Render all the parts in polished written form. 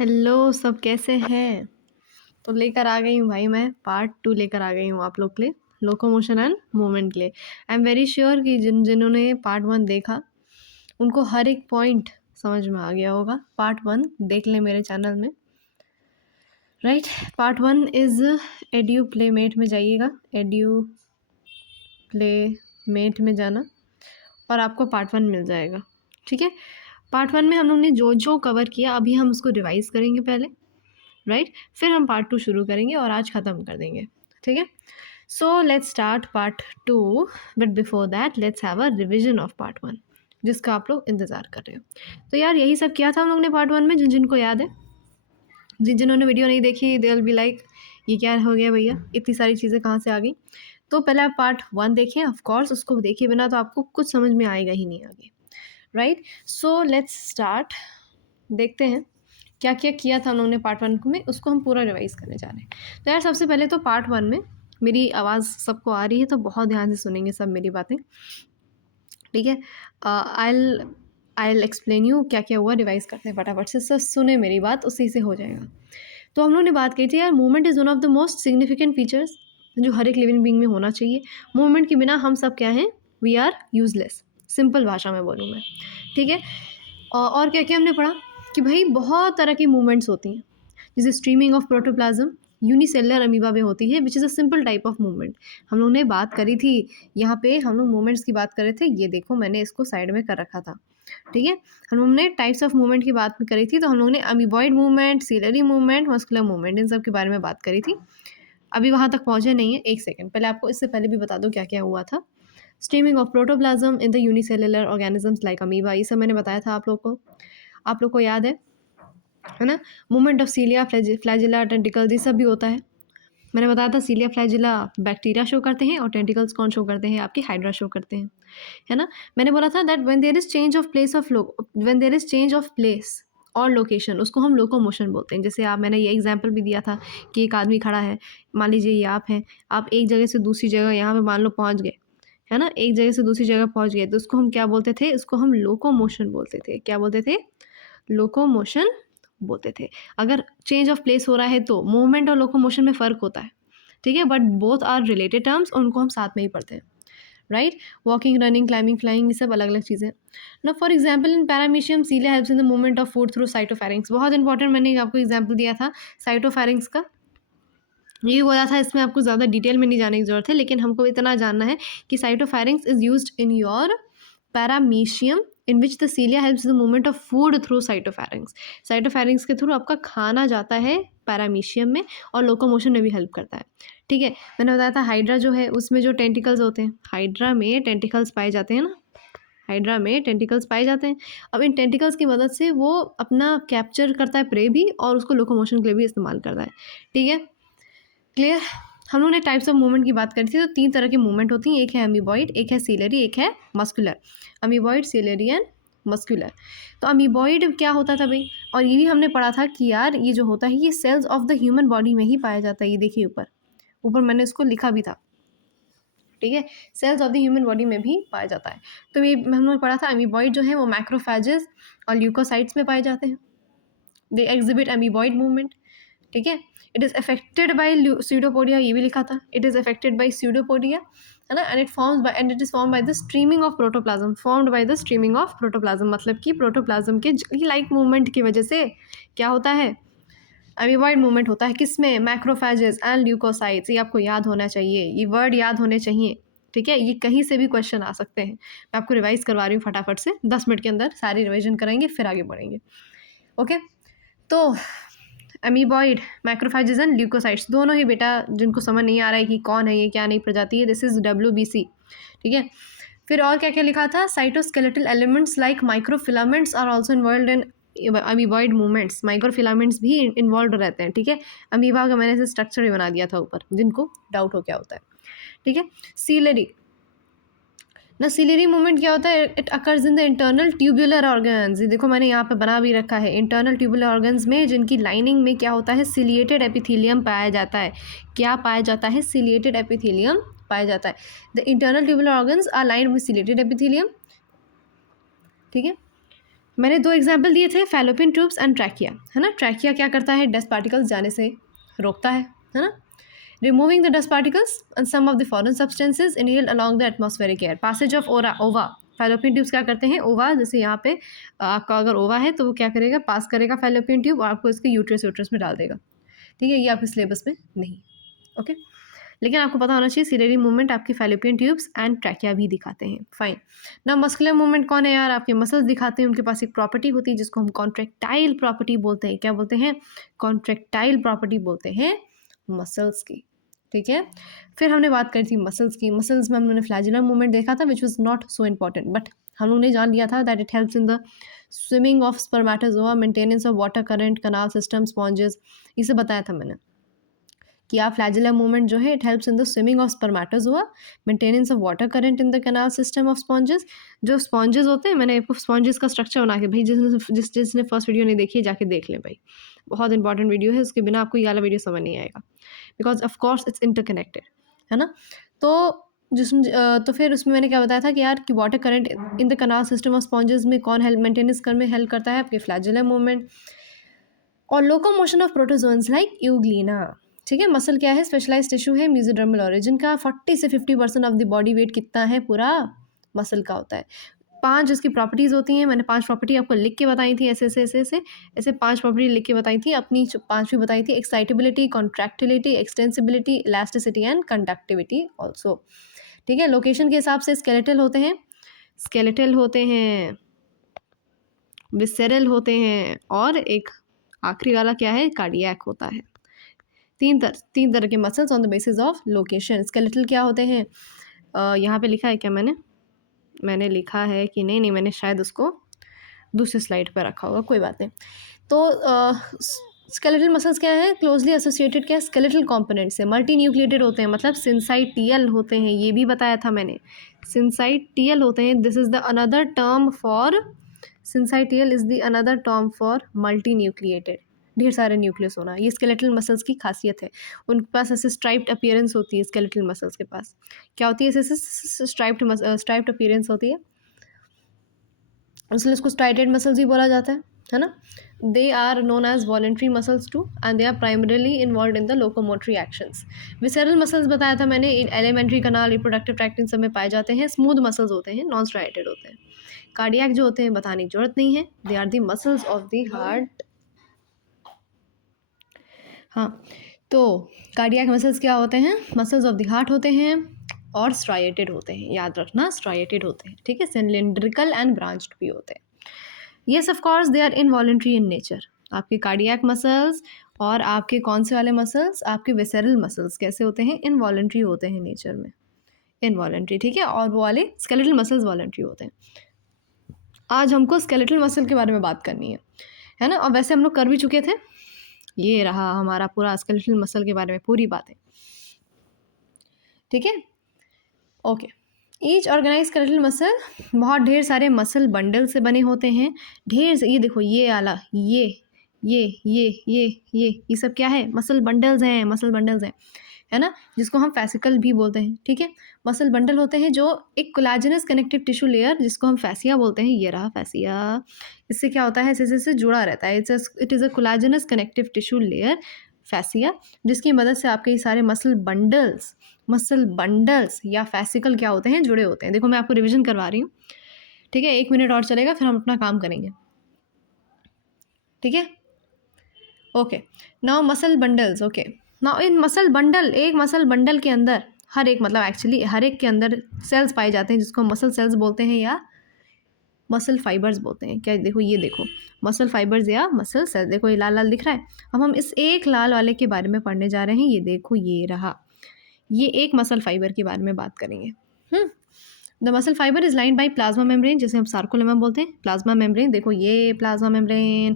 Hello, सब कैसे हैं? तो लेकर आ गई हूँ भाई मैं पार्ट 2 लेकर आ गई हूँ आप लोग के लिए, लोकोमोशन एंड मूवमेंट के लिए। आई एम वेरी श्योर कि जिन्होंने पार्ट 1 देखा, उनको हर एक पॉइंट समझ में आ गया होगा। पार्ट 1 देख लें मेरे चैनल में, right? Part 1 is edu playmate में जाइएगा, एड्यू प्लेमेट में जाना और आपको पार्ट 1 मिल जाएगा, ठीक है? पार्ट 1 में हम लोग ने जो कवर किया, अभी हम उसको रिवाइज़ करेंगे पहले, राइट? फिर हम पार्ट 2 शुरू करेंगे और आज ख़त्म कर देंगे, ठीक है? So let's start part 2, but before that let's have a revision of part 1, जिसका आप लोग इंतज़ार कर रहे हो। तो यार यही सब किया था हम लोग ने पार्ट 1 में, जिनको याद है। जिन्होंने वीडियो नहीं देखी दे विल बी लाइक ये क्या हो गया भैया, इतनी सारी चीज़ें कहाँ से आ गई। तो पहले आप पार्ट 1 देखें, ऑफकोर्स उसको देखे बिना तो आपको कुछ समझ में आएगा ही नहीं आगे, राइट? सो लेट्स स्टार्ट, देखते हैं क्या क्या किया था उन्होंने पार्ट 1 में, उसको हम पूरा रिवाइज़ करने जा रहे हैं। तो यार सबसे पहले तो पार्ट 1 में मेरी आवाज़ सबको आ रही है, तो बहुत ध्यान से सुनेंगे सब मेरी बातें, ठीक है? आई एक्सप्लेन यू क्या क्या हुआ, रिवाइज़ करते हैं फटाफट से, सब सुने मेरी बात, उसी से हो जाएगा। तो हम लोग ने बात की थी यार, movement is one of the most significant features जो हर एक लिविंग बीइंग में होना चाहिए। मूवमेंट के बिना हम सब क्या हैं, वी आर यूजलेस, सिंपल भाषा में बोलूँ मैं, ठीक है? और क्या क्या हमने पढ़ा कि भाई बहुत तरह की मूवमेंट्स होती हैं, जैसे streaming of protoplasm unicellular amoeba में होती है, which is a simple type of movement. हम लोग ने बात करी थी, यहाँ पे हम लोग मूवमेंट्स की बात कर रहे थे, ये देखो मैंने इसको साइड में कर रखा था, ठीक है? हम लोग ने टाइप्स ऑफ मूवमेंट की बात करी थी, तो हम लोग ने amoeboid movement, ciliary movement, muscular movement, इन सब के बारे में बात करी थी। अभी वहाँ तक पहुँचे नहीं है, एक सेकेंड पहले आपको इससे पहले भी बता दो क्या क्या हुआ था। Streaming of protoplasm in the unicellular organisms like amoeba, ये सब मैंने बताया था आप लोग को याद है ना? मूवमेंट ऑफ सीलिया, फ्लैजिला, टेंटिकल्स, ये सब भी होता है। मैंने बताया था सीलिया फ्लैजिला बैक्टीरिया शो करते हैं और टेंटिकल्स कौन शो करते हैं, आपकी हाइड्रा शो करते हैं, है ना? मैंने बोला था that when there is change of place और लोकेशन, उसको हम लोकोमोशन बोलते हैं। जैसे मैंने ये एग्जांपल भी दिया था कि एक आदमी खड़ा है, मान लीजिए ये आप हैं, आप एक जगह से दूसरी जगह यहाँ पे मान लो पहुँच गए, है ना? एक जगह से दूसरी जगह पहुँच गए, तो उसको हम क्या बोलते थे? उसको हम लोकोमोशन बोलते थे। क्या बोलते थे? लोकोमोशन बोलते थे। अगर चेंज ऑफ प्लेस हो रहा है तो मूवमेंट और लोकोमोशन में फ़र्क होता है, ठीक है? But both are related terms और उनको हम साथ में ही पढ़ते हैं, right? Walking, running, climbing, flying, ये सब अलग अलग चीज़ें। ना for example in paramecium cilia helps in the movement of food through cytopharynx. बहुत इंपॉर्टेंट, मैंने आपको एग्जाम्पल दिया था साइटोफैरिंग्स का, ये बोला था, इसमें आपको ज़्यादा डिटेल में नहीं जाने की ज़रूरत है, लेकिन हमको इतना जानना है कि cytopharynx is used in your paramecium in which the cilia helps the movement of food through cytopharynx. Cytopharynx के थ्रू आपका खाना जाता है पैरामीशियम में और लोकोमोशन में भी हेल्प करता है, ठीक है? मैंने बताया था हाइड्रा जो है उसमें जो टेंटिकल्स होते हैं, हाइड्रा में टेंटिकल्स पाए जाते हैं ना, हाइड्रा में टेंटिकल्स पाए जाते हैं। अब इन टेंटिकल्स की मदद से वो अपना कैप्चर करता है प्रे भी और उसको लोकोमोशन के लिए भी इस्तेमाल करता है, ठीक है? क्लियर? हम लोग ने टाइप्स ऑफ मूवमेंट की बात करी थी, तो 3 तरह की मूवमेंट होती हैं, एक है अमीबॉइड, एक है सीलरी, एक है muscular. Amoeboid, ciliary and muscular. तो अमीबॉइड क्या होता था भाई, और ये भी हमने पढ़ा था कि यार ये जो होता है ये cells of the human body में ही पाया जाता है। ये देखिए ऊपर ऊपर मैंने इसको लिखा भी था, ठीक है? Cells of the human body में भी पाया जाता है। तो ये हमने पढ़ा था अमीबॉइड जो है वो मैक्रोफेजेस और ल्यूकोसाइट्स में पाए जाते हैं। दे एग्जिबिट अमीबॉइड मूवमेंट, ठीक है? It is affected by pseudopodia, ये भी लिखा था, it is affected by pseudopodia, है ना? And it is formed by the streaming of protoplasm, formed by the streaming of protoplasm, मतलब कि प्रोटोप्लाज्म के लाइक मूवमेंट की वजह से क्या होता है, अमीबॉइड मूवमेंट होता है। किसमें? Macrophages and leucocytes. ये आपको याद होना चाहिए, ये वर्ड याद होने चाहिए, ठीक है? ये कहीं से भी क्वेश्चन आ सकते हैं। मैं आपको रिवाइज करवा रही हूँ फटाफट से, 10 मिनट के अंदर सारी रिविजन करेंगे, फिर आगे बढ़ेंगे, ओके? तो अमीबॉइड, मैक्रोफेजेस एंड ल्यूकोसाइट्स, दोनों ही बेटा, जिनको समझ नहीं आ रहा है कि कौन है ये, क्या नई प्रजाति है, दिस इज WBC, ठीक है? फिर और क्या क्या लिखा था? Cytoskeletal elements like microfilaments are also involve in amoeboid movements. Microfilaments भी इन्वॉल्व रहते हैं, ठीक है? अमीबा का मैंने से स्ट्रक्चर भी बना दिया था ऊपर, जिनको डाउट हो क्या होता है, ठीक है? सीलरी ना, सिलियरी मूवमेंट क्या होता है? It occurs in the internal tubular organs. ये देखो मैंने यहाँ पे बना भी रखा है, इंटरनल ट्यूबुलर ऑर्गन्स में जिनकी लाइनिंग में क्या होता है? सिलिएटेड एपिथेलियम पाया जाता है। क्या पाया जाता है? सिलिएटेड एपिथेलियम पाया जाता है। The internal tubular organs are lined with ciliated epithelium, ठीक है? मैंने 2 एग्जाम्पल दिए थे, फैलोपियन ट्यूब्स एंड ट्रैकिया, है ना। ट्रैकिया क्या करता है, डस्ट पार्टिकल्स जाने से रोकता है ना। Removing the dust particles and some of the foreign substances inhaled along the atmospheric air. Passage of ova, fallopian tubes क्या करते हैं, ओवा जैसे यहाँ पे आपका अगर ओवा है तो वो क्या करेगा, पास करेगा फैलोपियन ट्यूब और आपको इसके यूट्रस में डाल देगा, ठीक है। ये आपके सिलेबस में नहीं, ओके। लेकिन आपको पता होना चाहिए सिलेरी मूवमेंट आपकी फैलोपियन ट्यूब्स एंड ट्रैकिया भी दिखाते हैं, फाइन। ना मस्कुलर मूवमेंट कौन है यार, आपके मसल्स दिखाते हैं, उनके पास एक प्रॉपर्टी होती है जिसको हम कॉन्ट्रैक्टाइल प्रॉपर्टी बोलते हैं। क्या बोलते हैं, कॉन्ट्रैक्टाइल प्रॉपर्टी बोलते हैं मसल्स की, ठीक है। फिर हमने बात करी थी मसल्स की। मसल्स में हमने फ्लैजुलर मूवमेंट देखा था which was not so important, but हम लोग ने जान लिया था that it helps in the swimming of spermatozoa, maintenance of water current, canal system, sponges, इसे बताया था मैंने कि आप फ्लैजुलर मूवमेंट जो है it helps in the swimming of spermatozoa, maintenance of water current in the canal system of sponges. जो sponges होते हैं, मैंने आपको स्पॉन्जेस का स्ट्रक्चर बना के, भाई जिसने फर्स्ट वीडियो नहीं देखी है जाके देख लें भाई, बहुत इंपॉर्टेंट वीडियो है, उसके बिना आपको ये वाला वीडियो समझ नहीं आएगा, because of course it's interconnected, है ना। तो फिर उसमें मैंने क्या बताया था कि यार कि water current in the canal system of sponges में कौन हेल्प मेंटेनेंस कर में हेल्प करता है, आपके फ्लैजुलर मूवमेंट और locomotion of protozoans like Euglena, ठीक है। मसल क्या है, स्पेशलाइज टिश्यू है मेसोडर्मल ओरिजिन का। 40 से 50% ऑफ द बॉडी वेट कितना है, पूरा मसल का होता है। 5 जिसकी प्रॉपर्टीज़ होती हैं, मैंने 5 प्रॉपर्टी आपको लिख के बताई थी, ऐसे 5 प्रॉपर्टी लिख के बताई थी, अपनी 5 भी बताई थी। Excitability, contractility, extensibility, elasticity and conductivity also, ठीक है। लोकेशन के हिसाब से स्केलेटल होते हैं, विसेरल होते हैं, और एक आखिरी वाला क्या है, कार्डियक होता है। तीन तरह के muscles on the basis of location. Skeletal क्या होते हैं, यहाँ पे लिखा है क्या, मैंने लिखा है कि नहीं, मैंने शायद उसको दूसरे स्लाइड पर रखा होगा, कोई बात नहीं। तो स्केलेटल मसल्स क्या है, क्लोजली एसोसिएटेड क्या है स्केलेटल कंपोनेंट से, मल्टी न्यूक्लिएटेड होते हैं, मतलब सिंसाइटियल होते हैं, ये भी बताया था मैंने, सिंसाइटियल होते हैं। This is the another term for, syncytial is the another term for multinucleated, ढेर सारे न्यूक्लियस होना, ये स्केलेटल मसल्स की खासियत है। उनके पास ऐसे स्ट्राइप्ड अपीयरेंस होती है, स्केलेटल मसल्स के पास क्या होती है, ऐसे स्ट्राइप्ड अपीयरेंस होती है, इसलिए इसको स्ट्राइटेड मसल्स भी बोला जाता है ना। They are known as voluntary muscles too and they are primarily involve in the locomotory actions. Visceral muscles बताया था मैंने, एलिमेंट्री कनाल, रिप्रोडक्टिव ट्रैक्ट, इन सब में पाए जाते हैं। स्मूथ मसल्स होते हैं, नॉन स्ट्राइटेड होते हैं। कार्डियक जो होते हैं बताने की जरूरत नहीं है, they are the muscles of the heart. हाँ, तो कार्डियक मसल्स क्या होते हैं, मसल्स ऑफ द हार्ट होते हैं और स्ट्राइटेड होते हैं, याद रखना स्ट्राइटेड होते हैं, ठीक है। सिलिंड्रिकल एंड ब्रांच्ड भी होते हैं। Yes of course they are involuntary in nature. आपके कार्डियक मसल्स और आपके कौन से वाले मसल्स, आपके विसेरल मसल्स कैसे होते हैं, इनवॉलेंट्री होते हैं नेचर में, इनवॉलेंट्री, ठीक है। और वो वाले स्केलेटल मसल्स वॉलेंट्री होते हैं। आज हमको स्केलेटल मसल के बारे में बात करनी है ना। और वैसे हम लोग कर भी चुके थे, ये रहा हमारा पूरा स्केलेटल मसल के बारे में पूरी बातें, ठीक है, okay. Each organise skeletal muscle बहुत ढेर सारे मसल बंडल से बने होते हैं, ढेर से। ये देखो, ये आला, ये सब क्या है, मसल बंडल्स हैं, है ना, जिसको हम फैसिकल भी बोलते हैं, ठीक है। मसल बंडल होते हैं जो एक कोलाजेनस कनेक्टिव टिश्यू लेयर, जिसको हम फैसिया बोलते हैं, ये रहा फैसिया। इससे क्या होता है, इससे जुड़ा रहता है, it is a collagenous connective tissue layer, fascia, जिसकी मदद से आपके ये सारे मसल बंडल्स या फैसिकल क्या होते हैं, जुड़े होते हैं। देखो मैं आपको रिवीजन करवा रही हूँ, ठीक है। 1 मिनट और चलेगा, फिर हम अपना काम करेंगे, ठीक है, okay. Now muscle bundles, okay. Now in muscle bundle, एक मसल बंडल के अंदर हर एक, मतलब एक्चुअली हर एक के अंदर सेल्स पाए जाते हैं, जिसको मसल सेल्स बोलते हैं या मसल फाइबर्स बोलते हैं। क्या, देखो ये देखो, मसल फाइबर्स या मसल सेल्स, देखो ये लाल लाल दिख रहा है। अब हम इस एक लाल वाले के बारे में पढ़ने जा रहे हैं, ये देखो ये रहा, ये एक मसल फाइबर के बारे में बात करेंगे। The muscle fibre is lined by plasma membrane, जिसे हम सार्कोलेमा बोलते हैं। प्लाज्मा मेम्ब्रेन, देखो ये प्लाज्मा मेम्ब्रेन,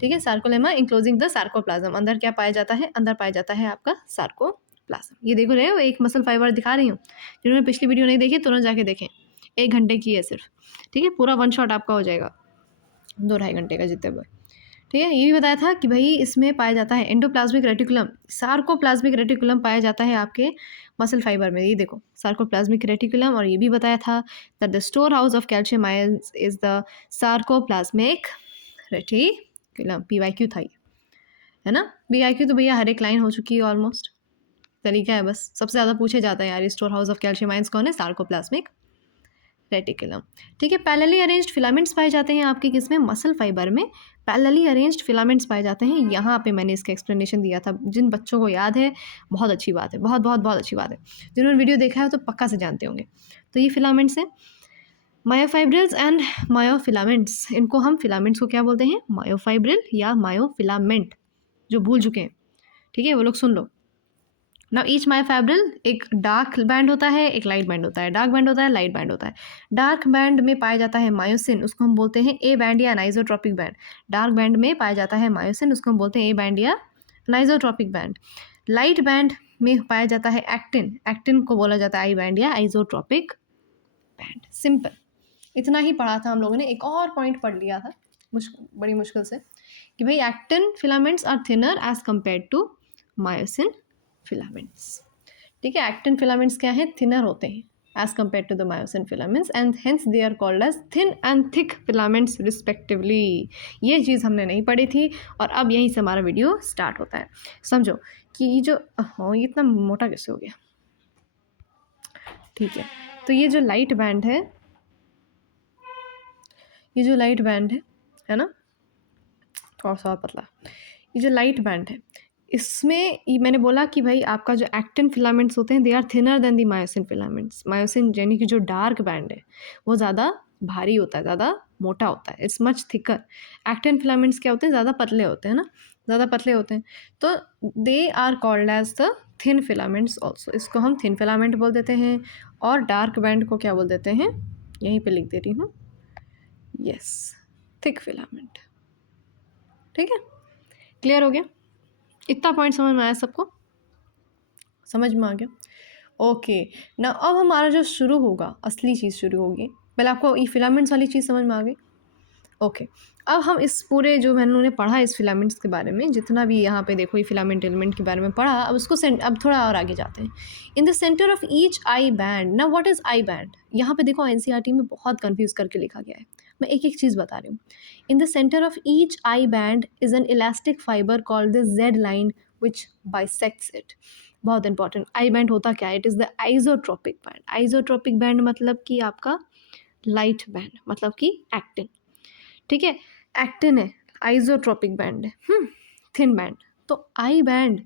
ठीक है। सार्कोलेमा इंक्लोजिंग द सार्कोप्लाज्म, अंदर क्या पाया जाता है, अंदर पाया जाता है आपका सार्कोप्लाज्म। ये देखो रहे हो, एक मसल फाइबर दिखा रही हूँ, जिन्होंने पिछली वीडियो नहीं देखी तुरंत जाके देखें, 1 घंटे की है सिर्फ, ठीक है। पूरा 1 शॉट आपका हो जाएगा 2-2.5 घंटे का जितने हुए, ठीक है, ये भी बताया था कि भाई इसमें पाया जाता है एंडोप्लाज्मिक रेटिकुलम, सार्कोप्लाज्मिक रेटिकुलम पाया जाता है आपके मसल फाइबर में। ये देखो सार्कोप्लाज्मिक रेटिकुलम, और ये भी बताया था that the store house of calcium ions is the sarcoplasmic reticulum. PYQ था ये, है ना। BIQ तो भैया हर एक लाइन हो चुकी है ऑलमोस्ट, तरीका है बस। सबसे ज़्यादा पूछे जाता है यार store house of calcium ions कौन है, सार्कोप्लाज्मिक रेटिकुलम। ठीक है, पैरेलली अरेंज्ड फिलामेंट्स पाए जाते हैं आपके किसमें, मसल फाइबर में पैरेलली अरेंज्ड फिलामेंट्स पाए जाते हैं। यहाँ पे मैंने इसका एक्सप्लेनेशन दिया था, जिन बच्चों को याद है बहुत अच्छी बात है, बहुत बहुत बहुत अच्छी बात है। जिन्होंने वीडियो देखा है तो पक्का से जानते होंगे। तो ये फिलामेंट्स हैं मायोफाइब्रिल्स एंड मायोफिलामेंट्स। इनको हम फिलामेंट्स को क्या बोलते हैं, मायोफाइब्रिल या मायोफिलामेंट। जो भूल चुके हैं ठीक है वो लोग सुन लो। नाउ ईच मायोफाइब्रिल एक डार्क बैंड होता है, एक लाइट बैंड होता है, डार्क बैंड होता है, लाइट बैंड होता है। डार्क बैंड में पाया जाता है मायोसिन, उसको हम बोलते हैं ए बैंड या अनाइजोट्रॉपिक बैंड। डार्क बैंड में पाया जाता है मायोसिन, उसको हम बोलते हैं ए बैंड या अनाइजोट्रॉपिक बैंड। लाइट बैंड में पाया जाता है एक्टिन, एक्टिन को बोला जाता है आई बैंड या आइजोट्रॉपिक बैंड। सिंपल, इतना ही पढ़ा था हम लोगों ने। एक और पॉइंट पढ़ लिया था बड़ी मुश्किल से कि भाई actin filaments are thinner as compare to myosin filaments. ठीक है, एक्टिन फिलामेंट्स क्या है, थिनर होते हैं as compare to the myosin filaments, and hence they are called as thin and thick filaments respectively. ये चीज़ हमने नहीं पढ़ी थी और अब यहीं से हमारा वीडियो स्टार्ट होता है। समझो कि ये जो ये इतना मोटा कैसे हो गया। ठीक है, तो ये जो लाइट बैंड है, ये जो लाइट बैंड है ना, थोड़ा सा और पतला, ये जो लाइट बैंड है इसमें ये मैंने बोला कि भाई आपका जो एक्टिन फिलामेंट्स होते हैं they are thinner than the myosin filaments. Myosin यानी कि जो डार्क बैंड है वो ज़्यादा भारी होता है, ज़्यादा मोटा होता है, it's much thicker. Actin filaments क्या होते हैं, ज़्यादा पतले होते हैं ना, ज़्यादा पतले होते हैं, तो they are called as the thin filaments also. इसको हम थिन फिलामेंट बोल देते हैं। और डार्क बैंड को क्या बोल देते हैं, यहीं पर लिख दे रही हूँ, यस, थिक फिलामेंट। ठीक है, क्लियर हो गया, इतना पॉइंट समझ में आया सबको, समझ में आ गया। ओके ना, अब हमारा जो शुरू होगा, असली चीज़ शुरू होगी। पहले आपको ये फिलामेंट्स वाली चीज़ समझ में आ गई। ओके, अब हम इस पूरे जो मैंने पढ़ा इस फिलामेंट्स के बारे में, जितना भी यहाँ पे देखो ये फिलामेंट एलिमेंट के बारे में पढ़ा, अब उसको अब थोड़ा और आगे जाते हैं। इन the centre of each I band, ना व्हाट इज़ आई बैंड, यहाँ पे देखो NCERT में बहुत कन्फ्यूज़ करके लिखा गया है। मैं एक एक चीज़ बता रही हूँ। In the centre of each I band is an elastic fibre called the Z line which bisects it. बहुत इंपॉर्टेंट, आई बैंड होता क्या है, it is the isotropic band. Isotropic band मतलब कि आपका लाइट बैंड, मतलब कि एक्टिन। ठीक है, एक्टिन है, आइजोट्रोपिक बैंड है, थिन बैंड। तो आई बैंड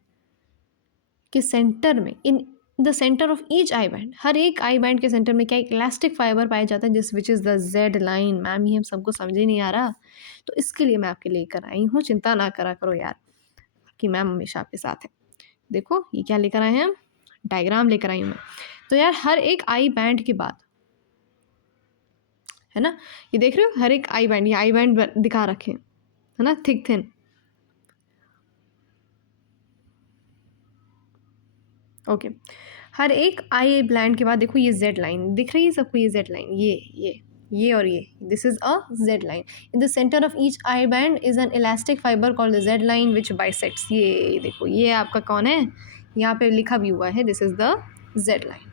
के सेंटर में, in the centre of each I band, हर एक आई बैंड के सेंटर में क्या एक इलास्टिक फाइबर पाया जाता है, जिस which is the Z line. Ma'am ये हम सबको समझ ही नहीं आ रहा, तो इसके लिए मैं आपके लेकर आई हूँ, चिंता ना करा करो यार कि मैम हमेशा आपके साथ है। देखो ये क्या लेकर आए हैं हम, डायग्राम लेकर आई हूँ मैं। तो यार हर एक आई बैंड के बाद, है ना, ये देख रहे हो हर एक आई बैंड, ये आई बैंड दिखा रखे हैं, है ना, थिक थिन। ओके, हर एक आई बैंड के बाद देखो ये Z लाइन दिख रही है सबको, ये Z लाइन, ये और ये, this is a Z line. In the centre of each I band is an elastic fibre called the Z line which bisects. ये देखो ये आपका कौन है, यहाँ पे लिखा भी हुआ है, this is the Z line.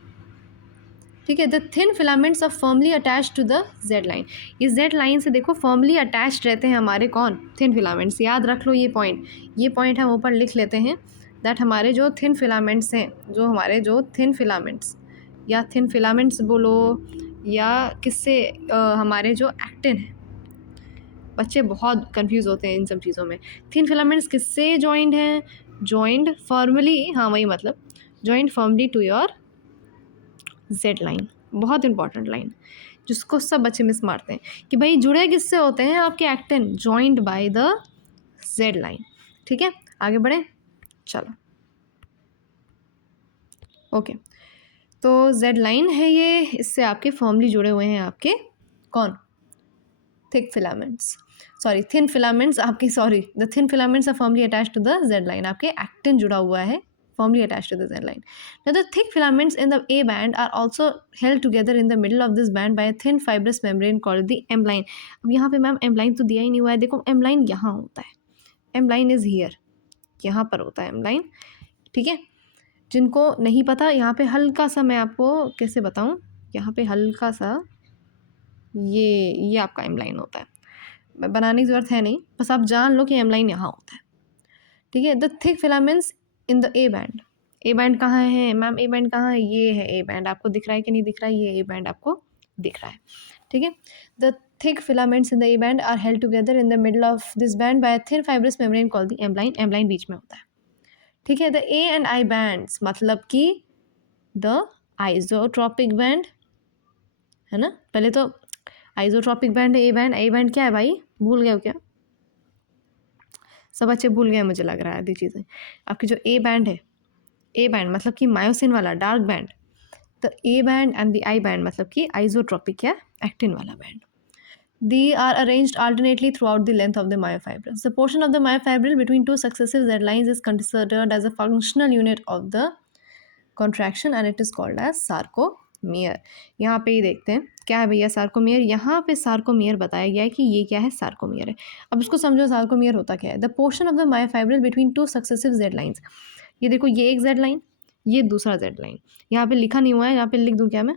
ठीक है, the thin filaments are firmly attach to the Z line. ये Z लाइन से देखो फर्मली अटैच्ड रहते हैं हमारे कौन, थिन फिलामेंट्स। याद रख लो ये पॉइंट हम ऊपर लिख लेते हैं, दैट हमारे जो थिन फिलामेंट्स हैं, जो हमारे जो थिन फिलामेंट्स या थिन फिलामेंट्स बोलो या किससे हमारे जो एक्टिन है, बच्चे बहुत कंफ्यूज होते हैं इन सब चीज़ों में। थिन फिलामेंट्स किससे जॉइंड हैं, जॉइंड फॉर्मली, हाँ वही मतलब, joined formally to your Z line. बहुत इंपॉर्टेंट लाइन जिसको सब बच्चे मिस मारते हैं कि भाई जुड़े किससे होते हैं आपके actin, joined by the Z line. ठीक है, आगे बढ़े, चलो। ओके, तो Z लाइन है ये, इससे आपके फॉर्मली जुड़े हुए हैं आपके कौन, thick filaments, sorry thin filaments आपके, sorry the thin filaments are formally attached to the Z line. आपके एक्टिन जुड़ा हुआ है, firmly attached to the Z line. Now the thick filaments in the A band are also held together in the middle of this band by a thin fibrous membrane called the M line. अब यहाँ पे ma'am M line तो दिया ही नहीं हुआ है, देखो M line यहाँ होता है, एम लाइन इज़ हियर, यहाँ पर होता है एम लाइन, ठीक है। जिनको नहीं पता, यहाँ पे हल्का सा मैं आपको कैसे बताऊँ, यहाँ पे हल्का सा ये आपका एम लाइन होता है, बनाने की ज़रूरत है नहीं, बस आप जान लो कि एम लाइन यहाँ होता है, ठीक है। The thick filaments in the A band, A band कहाँ है मैम, ए बैंड कहाँ है, ये है ए बैंड, आपको दिख रहा है कि नहीं दिख रहा है, ये ए बैंड आपको दिख रहा है, ठीक है। The thick filaments in the A band are held together in the middle of this band by a thin fibrous membrane called the M line. M line बीच में होता है, ठीक है। The A and I bands मतलब कि the isotropic band है ना, पहले तो आइसोट्रॉपिक बैंड है, ए बैंड क्या है भाई, भूल गए हो क्या, सब बच्चे भूल गए मुझे लग रहा है आधी चीज़ें। आपकी जो ए बैंड है, ए बैंड मतलब कि मायोसिन वाला dark band, the A band and the I band मतलब कि आइसोट्रॉपिक या एक्टिन वाला band. They are arranged alternately throughout the length of the myofibrils. The portion of the myofibril between two successive Z lines is considered as a functional unit of the contraction and it is called as sarcomere. यहाँ पे ही देखते हैं क्या है भैया sarcomere, यहाँ पे sarcomere बताया गया है कि ये क्या है, सार्कोमियर है। अब इसको समझो सार्कोमियर होता क्या है, the portion of the myofibril between two successive Z lines. ये देखो ये एक जेड लाइन, ये दूसरा जेड लाइन, यहाँ पे लिखा नहीं हुआ है, यहाँ पे लिख दूँ क्या मैं,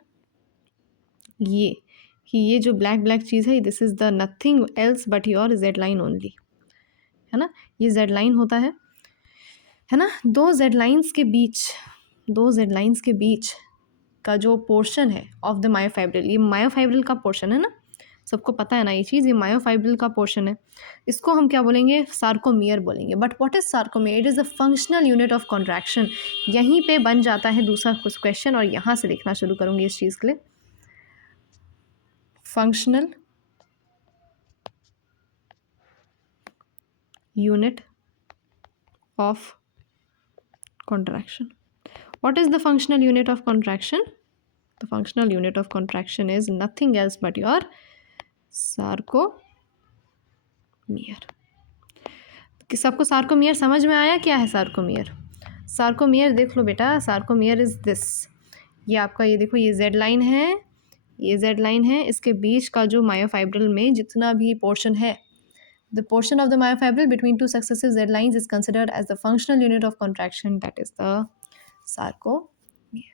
ये कि ये जो ब्लैक चीज़ है this is the nothing else but your Z line only, है ना, ये जेड लाइन होता है ना। दो जेड लाइन्स के बीच का जो पोर्शन है ऑफ द मायोफाइब्रिल, ये मायोफाइब्रिल का पोर्शन है ना, सबको पता है ना ये चीज़, ये मायोफाइब्रिल का पोर्शन है, इसको हम क्या बोलेंगे, सार्कोमियर बोलेंगे। But what is sarcomere, it is a functional unit of contraction. यहीं पे बन जाता है दूसरा कुछ क्वेश्चन, और यहाँ से देखना शुरू करूँगी इस चीज़ के लिए, functional unit of contraction. What is the functional unit of contraction? The functional unit of contraction is nothing else but your sarcomere. कि सबको सार्कोमियर समझ में आया क्या है सार्कोमियर? सार्कोमियर देख लो बेटा, सार्कोमियर इज दिस, ये आपका ये देखो ये जेड लाइन है, ये जेड लाइन है, इसके बीच का जो मायोफाइब्रिल में जितना भी पोर्शन है, the portion of the myofibril between two successive Z lines is considered as the functional unit of contraction, that is the sarcomere.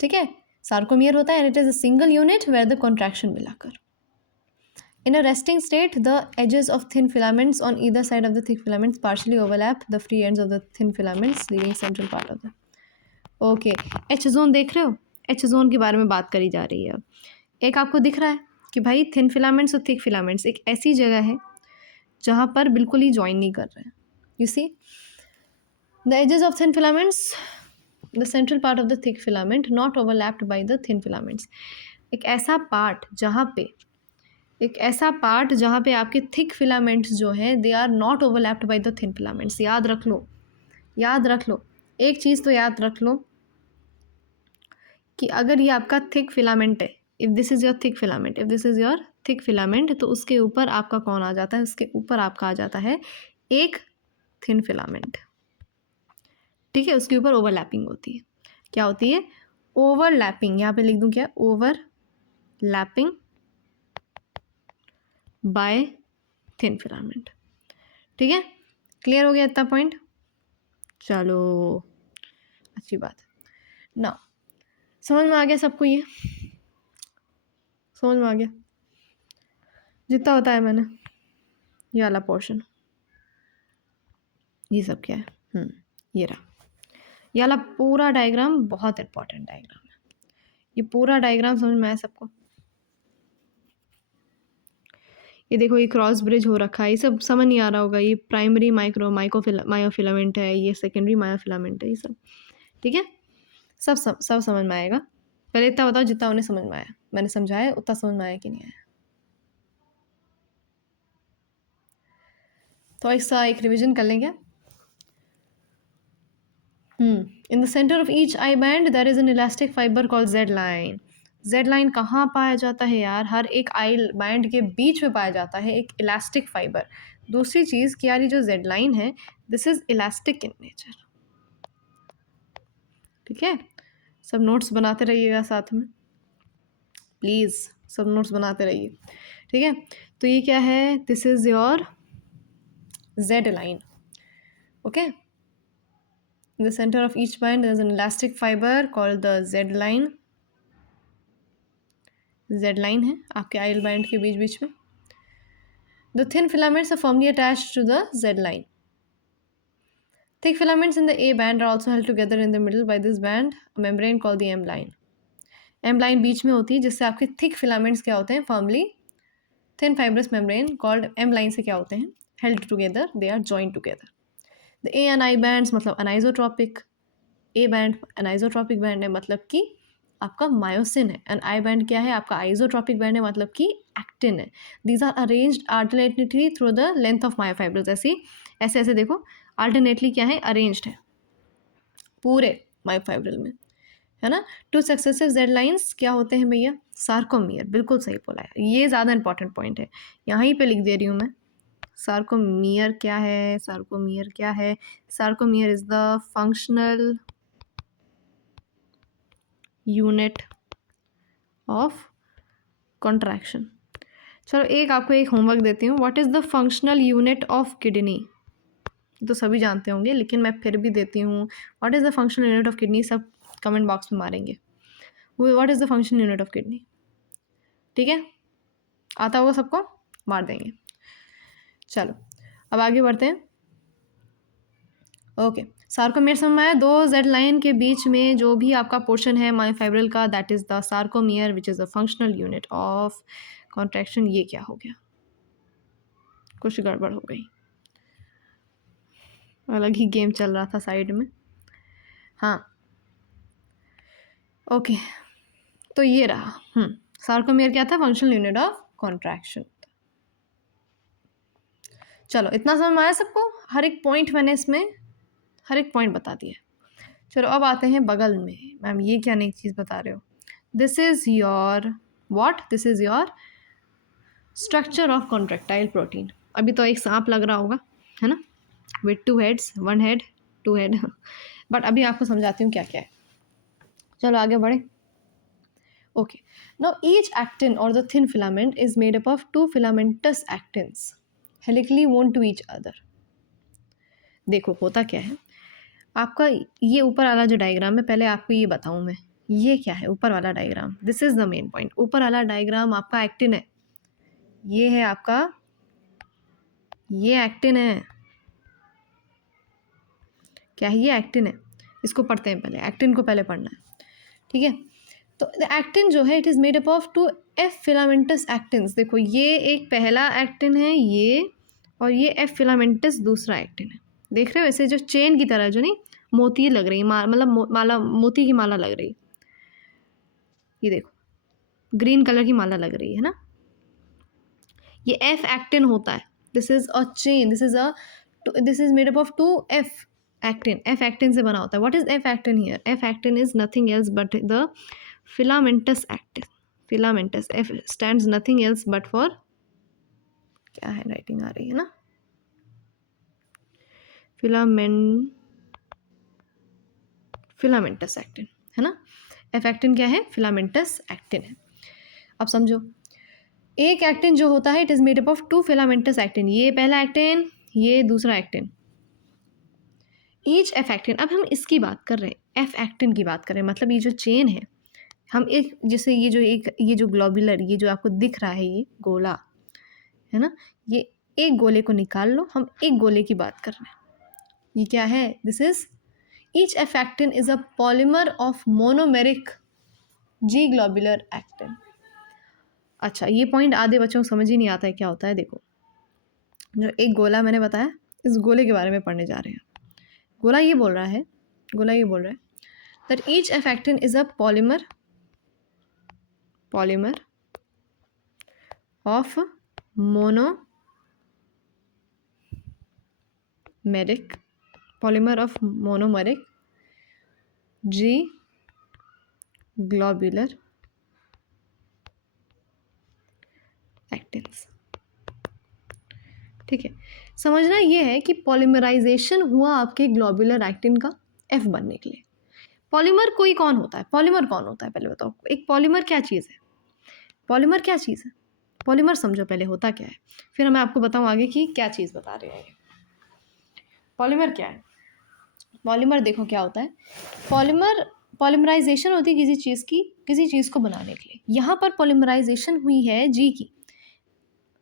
ठीक है, sarcomere होता है and it is a single unit where the contraction will occur. In a resting state, the edges of thin filaments on either side of the thick filaments partially overlap the free ends of the thin filaments, leaving central part of the. Okay, H zone देख रहे हो, H zone के बारे में बात करी जा रही है। अब एक आपको दिख रहा है कि भाई थिन फिलामेंट्स और थिक फिलामेंट्स एक ऐसी जगह है जहाँ पर बिल्कुल ही ज्वाइन नहीं कर रहे हैं। You see the edges of thin filaments, the central part of the thick filament not overlapped by the thin filaments. एक ऐसा पार्ट जहाँ पे आपके थिक फिलामेंट्स जो हैं they are not overlapped by the thin filaments. याद रख लो एक चीज़ तो याद रख लो कि अगर ये आपका थिक फिलामेंट है, if this is your thick filament, तो उसके ऊपर आपका कौन आ जाता है, उसके ऊपर आपका आ जाता है एक थिन फिलामेंट, ठीक है। उसके ऊपर ओवरलैपिंग होती है, क्या होती है, ओवरलैपिंग, यहाँ पे लिख दूँ क्या, ओवरलैपिंग बाय थिन फिलामेंट, ठीक है। क्लियर हो गया इतना पॉइंट, चलो अच्छी बात है ना, समझ में आ गया सबको, ये समझ में आ गया जितना बताया मैंने, ये वाला पोर्शन, ये सब क्या है, ये रहा, ये वाला पूरा डायग्राम बहुत इंपॉर्टेंट डायग्राम है, ये पूरा डायग्राम समझ में आया सबको। ये देखो ये क्रॉस ब्रिज हो रखा है, ये सब समझ नहीं आ रहा होगा, ये प्राइमरी मायोफिलामेंट है, ये सेकेंडरी मायोफिलामेंट है, ये सब ठीक है, सब समझ में आएगा। पहले इतना बताओ जितना उन्हें समझ में आया, मैंने समझाया उतना समझ में आया कि नहीं आया, तो ऐसा एक रिविजन कर लेंगे। In the centre of each I band there is an elastic fibre called Z line. Z line कहाँ पाया जाता है यार, हर एक आई बैंड के बीच में पाया जाता है एक इलास्टिक फाइबर। दूसरी चीज़ कि यार ये जो जेड लाइन है this is elastic in nature, ठीक है। सब नोट्स बनाते रहिएगा साथ में, प्लीज़ सब नोट्स बनाते रहिए, ठीक है। तो ये क्या है, this is your Z line. Okay. In the center of each band there is an elastic fiber called the Z line. Z line है आपके आयल बैंड के बीच बीच में. The thin filaments are firmly attached to the Z line. Thick filaments in the A band are also held together in the middle by this band, a membrane called the M line. M line बीच में होती है जिससे आपके thick filaments क्या होते हैं, firmly thin fibrous membrane called M line से क्या होते हैं, held together, they are joined together. The A and I bands मतलब anisotropic, A band anisotropic band है मतलब कि आपका मायोसिन है, एंड आई बैंड क्या है आपका आइसोट्रॉपिक बैंड है मतलब कि एक्टिन है. These are arranged alternately through the length of myofibrils. ऐसे ऐसे देखो अल्टरनेटली क्या है, अरेंज्ड है पूरे मायोफाइब्रल में, है ना. टू सक्सेसिव जेड लाइंस क्या होते हैं भैया, सार्कोमियर. बिल्कुल सही बोला है, ये ज़्यादा इंपॉर्टेंट पॉइंट है, यहाँ पे लिख दे रही हूँ मैं. सार्कोमियर क्या है, सार्कोमियर क्या है, sarcomere is the functional unit of contraction. चलो एक आपको एक होमवर्क देती हूँ. What is the functional unit of kidney, तो सभी जानते होंगे लेकिन मैं फिर भी देती हूँ. What is the functional unit of kidney, सब कमेंट बॉक्स में मारेंगे. What is the functional unit of kidney, ठीक है, आता होगा सबको, मार देंगे. चलो अब आगे बढ़ते हैं. ओके, सार्कोमियर समझ में आया. दो जेड लाइन के बीच में जो भी आपका पोर्शन है मायोफाइब्रल का, that is the sarcomere which is the functional unit of contraction. ये क्या हो गया, कुछ गड़बड़ हो गई, अलग ही गेम चल रहा था साइड में. हाँ ओके, तो ये रहा. सार्कोमियर क्या था, फंक्शनल यूनिट ऑफ कॉन्ट्रैक्शन. चलो इतना समझ में आया सबको, हर एक पॉइंट मैंने इसमें हर एक पॉइंट बता दिया. चलो अब आते हैं बगल में. मैम ये क्या नई चीज़ बता रहे हो, this is your what, this is your structure of contractile protein. अभी तो एक सांप लग रहा होगा, है ना, with 2 heads, 1 head, 2 head. But अभी आपको समझाती हूँ क्या क्या है. चलो आगे बढ़े. ओके, नाउ ईच एक्टिन और the thin filament is made up of 2 filamentous actins helically wound to each other. देखो होता क्या है आपका, ये ऊपर वाला जो डायग्राम है, पहले आपको ये बताऊँ मैं, ये क्या है ऊपर वाला diagram, this is the main point. ऊपर वाला डायग्राम आपका एक्टिन है, ये है आपका, ये एक्टिन है, क्या है ये एक्टिन है. इसको पढ़ते हैं पहले, एक्टिन को पहले पढ़ना है, ठीक है. तो एक्टिन जो है it is made up of 2 F filamentous actins. देखो ये एक पहला एक्टिन है ये, और ये F filamentous दूसरा एक्टिन है. देख रहे हो ऐसे जो चेन की तरह, जो नहीं मोती लग रही, मतलब माला, मोती की माला लग रही. ये देखो ग्रीन कलर की माला लग रही है ना, ये F एक्टिन होता है. This is a chain, this is made up of 2 F actin. F actin से बना होता है. What is F actin here, F actin is nothing else but the filamentous actin. filamentous, F stands nothing else but for, क्या है writing आ रही है ना, filamentous actin है ना. F एक्टिन क्या है, filamentous actin है. अब समझो, एक एक्टिन जो होता है it is made up of 2 filamentous actin. ये पहला एक्टिन, ये दूसरा एक्टिन. ईच F एक्टिन, अब हम इसकी बात कर रहे हैं, F एक्टिन की बात कर रहे हैं, मतलब ये जो चेन है, हम एक जैसे ये जो ग्लोबुलर, ये जो आपको दिख रहा है ये गोला है ना, ये एक गोले को निकाल लो, हम एक गोले की बात कर रहे हैं. ये क्या है, this is each F actin is a polymer of monomeric G globular actin. अच्छा ये पॉइंट आधे बच्चों को समझ ही नहीं आता है क्या होता है. देखो जो एक गोला मैंने बताया, इस गोले के बारे में पढ़ने जा रहे हैं. गोला ये बोल रहा है that each F actin is a polymer of monomeric G globular actins. ठीक है, समझना ये है कि पॉलीमराइजेशन हुआ आपके ग्लोबुलर एक्टिन का F बनने के लिए. पॉलीमर कौन होता है, पहले बताओ. एक पॉलीमर क्या चीज़ है, पॉलीमर समझो पहले होता क्या है, फिर मैं आपको बताऊँ आगे कि क्या चीज़ बता रहे हैं. पॉलीमर क्या है? पॉलीमर देखो क्या होता है। पॉलीमराइजेशन होती है किसी चीज़ को बनाने के लिए। यहाँ पर पॉलीमराइजेशन हुई है जी की,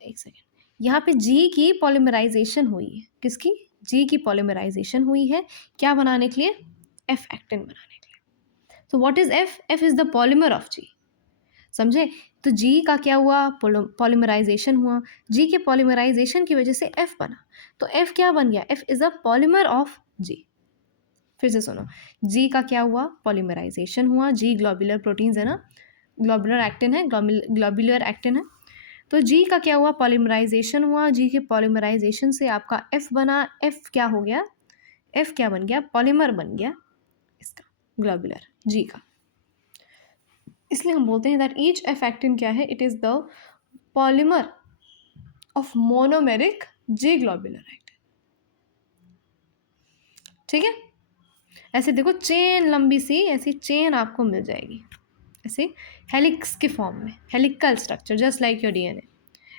एक सेकेंड, यहाँ पे जी की पॉलीमराइजेशन हुई है। किसकी? जी की पॉलीमराइजेशन हुई है। क्या बनाने के लिए? एफ एक्टिन बनाने के लिए। तो what is F? F is the polymer of G. समझे? तो जी का क्या हुआ? पॉलीमराइजेशन हुआ। जी के पॉलीमराइजेशन की वजह से एफ बना। तो एफ क्या बन गया? F is a polymer of G. फिर से सुनो, जी का क्या हुआ? पॉलीमराइजेशन हुआ। जी ग्लोबुलर प्रोटीन्स है ना, ग्लोबुलर एक्टिन है, ग्लोबुलर एक्टिन है। तो जी का क्या हुआ? पॉलीमराइजेशन हुआ। जी के पॉलीमराइजेशन से आपका एफ बना। एफ क्या हो गया? एफ क्या बन गया? पॉलीमर बन गया इसका, ग्लोबुलर जी का। इसलिए हम बोलते हैं दैट ईच एफ एक्टिन क्या है? It is the polymer of monomeric ji globular actin. ठीक है? ऐसे देखो चेन, लंबी सी ऐसी चेन आपको मिल जाएगी, ऐसे हेलिक्स के फॉर्म में, helical structure, just like your DNA.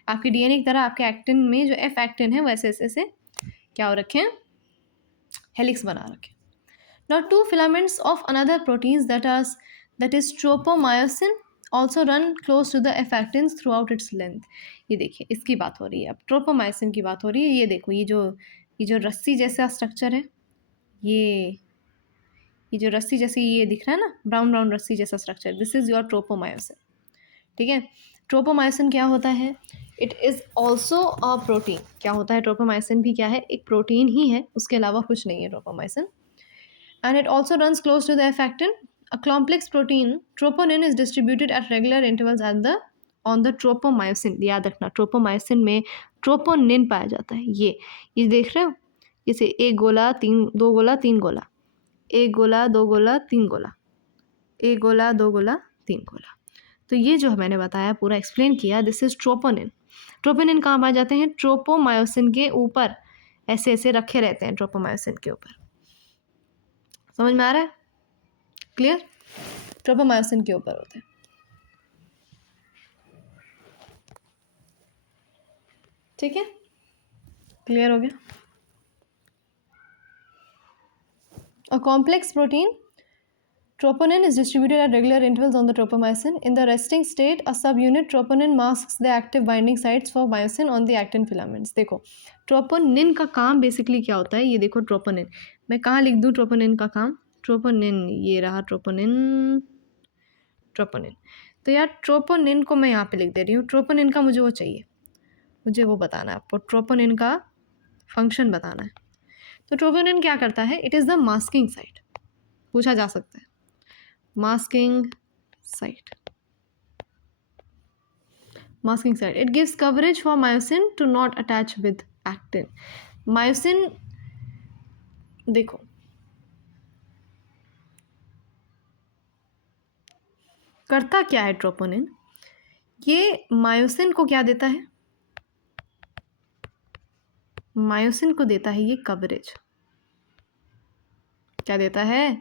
आपके डीएनए की तरह आपके एक्टिन में जो एफ एक्टिन है वैसे ऐसे क्या हो रखे हैं? हेलिक्स बना रखे। Now two filaments of another proteins that is tropomyosin also run close to the F actins throughout its length. ये देखिए इसकी बात हो रही है, अब ट्रोपोमायोसिन की बात हो रही है। ये देखो ये जो रस्सी जैसा स्ट्रक्चर है, ये जो रस्सी जैसी ये दिख रहा है ना, ब्राउन ब्राउन रस्सी जैसा structure, this is your tropomyosin. ठीक है? ट्रोपोमायोसिन क्या होता है? It is also a protein. क्या होता है? ट्रोपोमायोसिन भी क्या है? एक प्रोटीन ही है, उसके अलावा कुछ नहीं है tropomyosin. And it also runs close to the F actin. A complex protein, troponin, is distributed at regular intervals on the tropomyosin. याद रखना, ट्रोपोमायोसिन में ट्रोपोनिन पाया जाता है। ये देख रहे हो? जैसे एक गोला, दो गोला, तीन गोला, एक गोला, दो गोला, तीन गोला, एक गोला, दो गोला, तीन गोला। तो ये जो मैंने बताया, पूरा एक्सप्लेन किया, दिस इज ट्रोपोनिन। ट्रोपोनिन कहाँ पाए जाते हैं? ट्रोपोमायोसिन के ऊपर ऐसे ऐसे रखे रहते हैं, ट्रोपोमायोसिन के ऊपर। समझ में आ रहा है? क्लियर? ट्रोपोमायोसिन के ऊपर होते हैं। ठीक है? क्लियर हो गया? A complex protein, troponin, is distributed at regular intervals on the tropomyosin. In the resting state, a subunit troponin masks the active binding sites for myosin on the actin filaments. देखो troponin का काम basically क्या होता है? ये देखो troponin, मैं कहाँ लिख दूँ ट्रोपोनिन का काम? ट्रोपोनिन, ये रहा ट्रोपोनिन। तो यार ट्रोपोनिन को मैं यहाँ पे लिख दे रही हूँ। ट्रोपोनिन का मुझे वो चाहिए, मुझे वो बताना है आपको, ट्रोपोनिन का फंक्शन बताना है। तो ट्रोपोनिन क्या करता है? It is the masking site. पूछा जा सकता है, masking site, masking site. It gives coverage for myosin to not attach with actin. Myosin देखो करता क्या है ट्रोपोनिन? ये मायोसिन को क्या देता है? मायोसिन को देता है ये कवरेज। क्या देता है?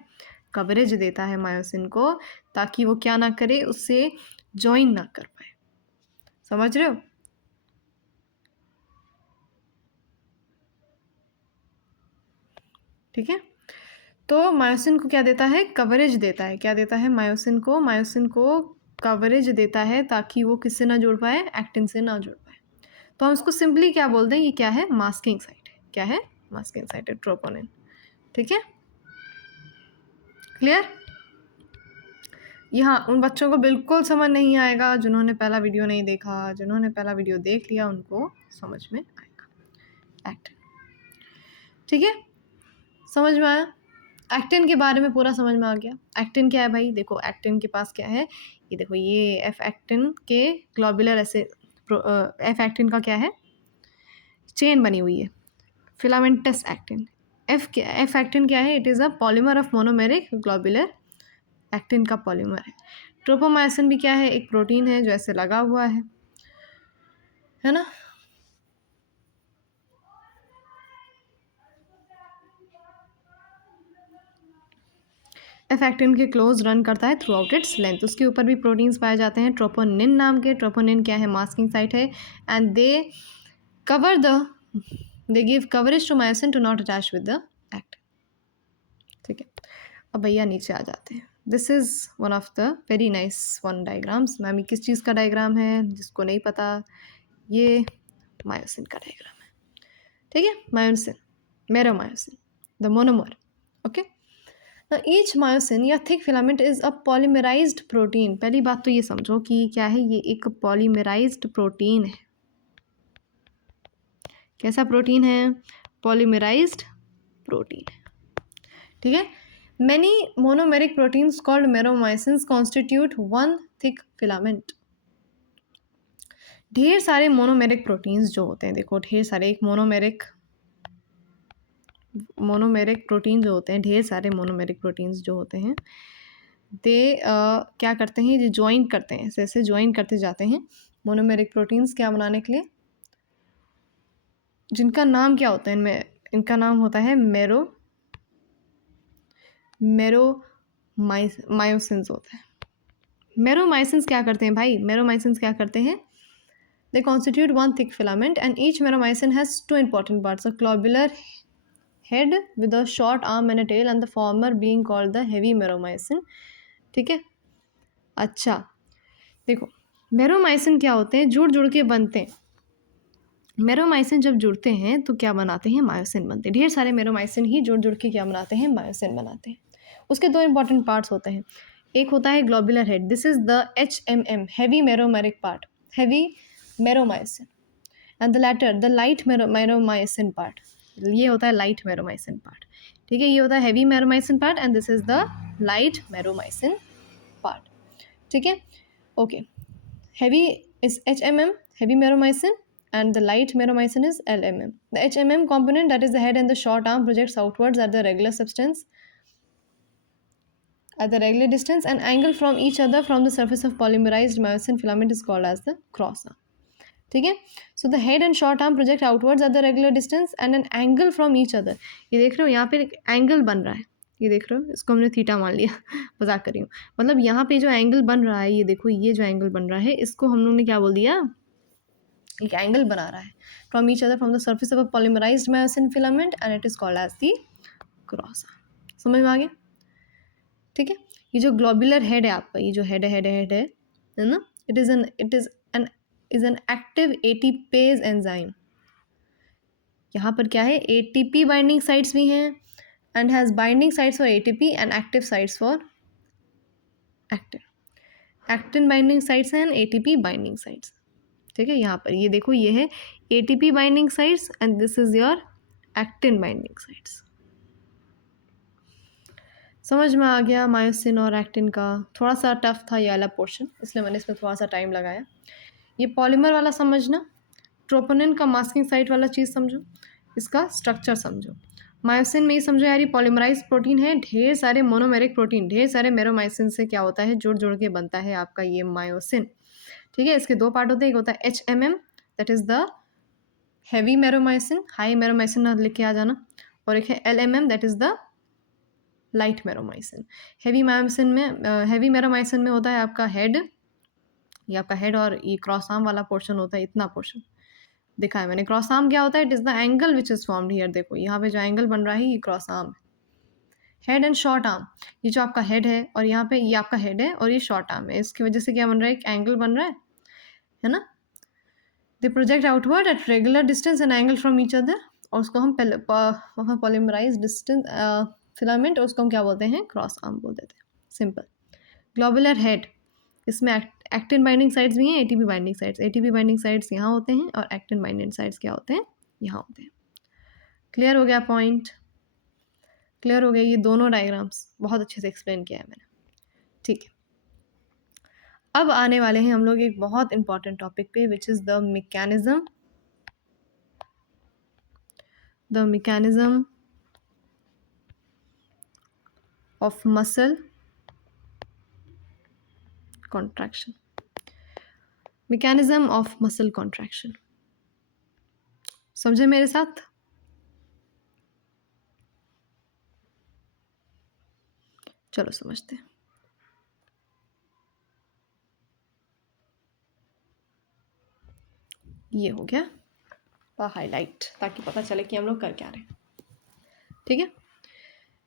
कवरेज देता है मायोसिन को, ताकि वो क्या ना करे, उससे ज्वाइन ना कर पाए। समझ रहे हो? ठीक है? तो मायोसिन को क्या देता है? कवरेज देता है। क्या देता है मायोसिन को? मायोसिन को कवरेज देता है ताकि वो किससे ना जुड़ पाए? एक्टिन से ना जुड़ पाए। तो हम इसको सिंपली क्या बोलते हैं? ये क्या है? मास्किंग साइट है। क्या है? मास्किंग साइट है ट्रोपोनिन। ठीक है? क्लियर? यहाँ उन बच्चों को बिल्कुल समझ नहीं आएगा जिन्होंने पहला वीडियो नहीं देखा। जिन्होंने पहला वीडियो देख लिया उनको समझ में आएगा। एक्टिन, ठीक है? समझ में आया? एक्टिन के बारे में पूरा समझ में आ गया। एक्टिन क्या है भाई? देखो एक्टिन के पास क्या है, ये देखो, ये एफ एक्टिन के ग्लोबुलर ऐसे एफ एक्टिन का क्या है? चेन बनी हुई है, फिलामेंटस एक्टिन। एफ एक्टिन क्या है? It is a polymer of monomeric globular actin का पॉलीमर है। ट्रोपोमायोसिन भी क्या है? एक प्रोटीन है जो ऐसे लगा हुआ है ना? एफ एक्टिन के क्लोज रन करता है थ्रू आउट इट्स लेंथ। उसके ऊपर भी प्रोटीन्स पाए जाते हैं ट्रोपोनिन नाम के। ट्रोपोनिन क्या है? मास्किंग साइट है। And they cover the they give coverage to myosin to not attach with the actin. ठीक है, अब भैया नीचे आ जाते हैं। This is one of the very nice one diagrams. Ma'am ये किस चीज़ का डायग्राम है, जिसको नहीं पता, ये मायोसिन का डायग्राम है। ठीक है, myosin, meromyosin, the monomer. Okay, each myosin या thick filament is a polymerised protein. पहली बात तो ये समझो कि क्या है, ये एक पॉलीमराइज्ड प्रोटीन है। कैसा प्रोटीन है? पॉलीमराइज्ड प्रोटीन है। ठीक है, many monomeric proteins called meromycins constitute one thick filament। ढेर सारे मोनोमेरिक प्रोटीन्स जो होते हैं, देखो ढेर सारे, एक मोनोमेरिक प्रोटीन जो होते हैं, ढेर सारे मोनोमेरिक प्रोटीन्स जो होते हैं, दे क्या करते हैं, ये ज्वाइन करते हैं, ऐसे ऐसे ज्वाइन करते जाते हैं मोनोमेरिक प्रोटीन्स क्या बनाने के लिए, जिनका नाम क्या होता है इनमें, इनका नाम होता है मेरोमायोसिन्स होता है। मेरोमायोसिन्स क्या करते हैं भाई, मेरोमायोसिन्स क्या करते हैं, they constitute one thick filament and each meromycin has two important parts, a globular head with a short arm and a tail and the former being called the heavy meromycin। ठीक है, अच्छा देखो मेरोमाइसिन क्या होते हैं, जुड़ जुड़ के बनते हैं। मेरोमाइसिन जब जुड़ते हैं तो क्या बनाते हैं, मायोसिन बनते हैं। ढेर सारे मेरोमाइसिन ही जुड़ जुड़ के क्या बनाते हैं, मायोसिन बनाते हैं। उसके दो इंपॉर्टेंट पार्ट्स होते हैं, एक होता है globular head, this is the HMM, heavy meromeric part, heavy meromyosin, and the latter the light meromyosin part, ये होता है लाइट मेरोमाइसिन पार्ट। ठीक है, ये होता है heavy meromyosin part and this is the light meromyosin part. ठीक है, okay, heavy is HMM, heavy meromycin, and the light meromycin is LMM। The HMM component, that is the head and the short arm, projects outwards at the regular substance at the regular distance. An angle from each other from the surface of polymerized myosin filament is called as the cross arm। ठीक है, so the head and short arm project outwards at the regular distance and an angle from each other. ये देख रहे हो यहाँ पे एक angle बन रहा है, ये देख रहे हो, इसको हमने थीटा मान लिया मजाक कर रही हूँ, मतलब यहाँ पे जो एंगल बन रहा है, ये देखो, ये जो एंगल बन रहा है, इसको हम लोगों ने क्या बोल दिया, एक एंगल बना रहा है from each other from the surface of a polymerised myosin filament and it is called as the cross arm. समझ में आ गया? ठीक है, ये जो ग्लोबुलर हेड है आपका, ये जो हेड है ना, it is an active ATPase enzyme. यहाँ पर क्या है, एटीपी बाइंडिंग साइट्स भी हैं and has binding sites for ATP and active sites for actin. Actin binding sites and ATP binding sites. ठीक है, यहाँ पर ये देखो, ये है ATP binding sites and this is your actin binding sites. समझ में आ गया मायोसिन और एक्टिन का? थोड़ा सा टफ था ये वाला पोर्शन, इसलिए मैंने इसमें थोड़ा सा टाइम लगाया। ये पॉलीमर वाला समझना, ट्रोपोनिन का मास्किंग साइट वाला चीज़ समझो, इसका स्ट्रक्चर समझो। मायोसिन में ये समझो यार, ये पॉलीमराइज प्रोटीन है, ढेर सारे मोनोमेरिक प्रोटीन, ढेर सारे मेरोमाइसिन से क्या होता है, जुड़ जुड़ के बनता है आपका ये मायोसिन। ठीक है, इसके दो पार्ट होते हैं, एक होता है HMM, that is the heavy meromyosin, high meromyosin लिख के आ जाना, और एक है LMM, that is the light meromyosin. Heavy meromyosin में होता है आपका हेड, ये आपका हेड, और ये क्रॉस आर्म वाला पोर्शन होता है, इतना पोर्शन दिखा है मैंने। क्रॉस आर्म क्या होता है, it is the angle which is formed here. देखो यहाँ पे जो एंगल बन रहा है, ये क्रॉस आर्म है। हेड एंड शॉर्ट आर्म, ये जो आपका हेड है और यहाँ पे ये आपका हेड है और ये शॉर्ट आर्म है, इसकी वजह से क्या बन रहा है, एक एंगल बन रहा है ना। They project outward at regular distance and angle from each other, और उसको हम पॉलीमराइज डिस्टेंस फिलामेंट, और उसको हम क्या बोलते हैं, क्रॉस आर्म बोल देते हैं, सिंपल। ग्लोबुलर हेड, इसमें एक्टिन बाइंडिंग साइट्स भी हैं, ATP binding sites. ATP binding sites यहाँ होते हैं और एक्टिन बाइंडिंग साइट्स क्या होते हैं, यहाँ होते हैं। क्लियर हो गया पॉइंट? क्लियर हो गया? ये दोनों डायग्राम्स बहुत अच्छे से एक्सप्लेन किया है मैंने। ठीक है, अब आने वाले हैं हम लोग एक बहुत इंपॉर्टेंट टॉपिक पे, which is the mechanism of muscle contraction. Mechanism of muscle contraction, समझे मेरे साथ? चलो समझते हैं। ये हो गया, द हाईलाइट, ताकि पता चले कि हम लोग कर क्या रहे हैं। ठीक है,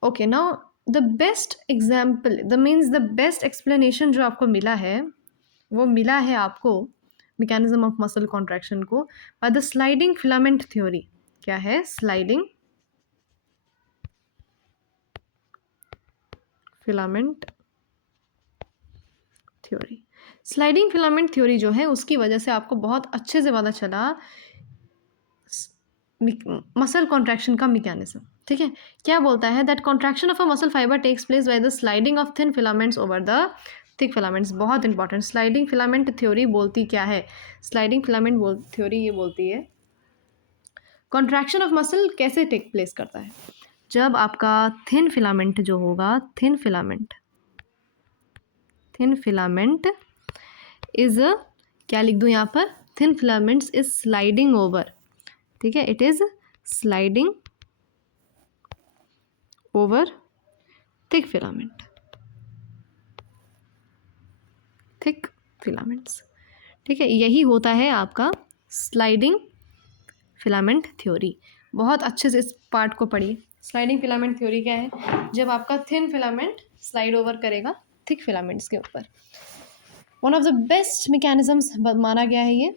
okay. Now the best example, the means the best explanation जो आपको मिला है, वो मिला है आपको मैकेनिज्म ऑफ मसल कॉन्ट्रैक्शन को bye the sliding filament theory. क्या है? Sliding filament theory. Sliding filament theory जो है, उसकी वजह से आपको बहुत अच्छे से पता चला मसल कॉन्ट्रैक्शन का मैकेनिज्म। ठीक है, क्या बोलता है? That contraction of a muscle fibre takes place by the sliding of thin filaments over the thick filaments. बहुत इंपॉर्टेंट। स्लाइडिंग फिलामेंट थ्योरी बोलती क्या है? स्लाइडिंग फिलामेंट थ्योरी ये बोलती है कॉन्ट्रैक्शन ऑफ मसल कैसे टेक प्लेस करता है? जब आपका थिन फिलामेंट जो होगा, थिन फिलामेंट इज, क्या लिख दूं यहाँ पर? Thin filaments is sliding over. ठीक है, it is sliding over thick filament, thick filaments. ठीक है, यही होता है आपका स्लाइडिंग फिलामेंट थ्योरी। बहुत अच्छे से इस पार्ट को पढ़िए। स्लाइडिंग फिलामेंट थ्योरी क्या है? जब आपका थिन फिलामेंट स्लाइड ओवर करेगा थिक फिलामेंट्स के ऊपर। One of the best mechanisms माना गया है ये।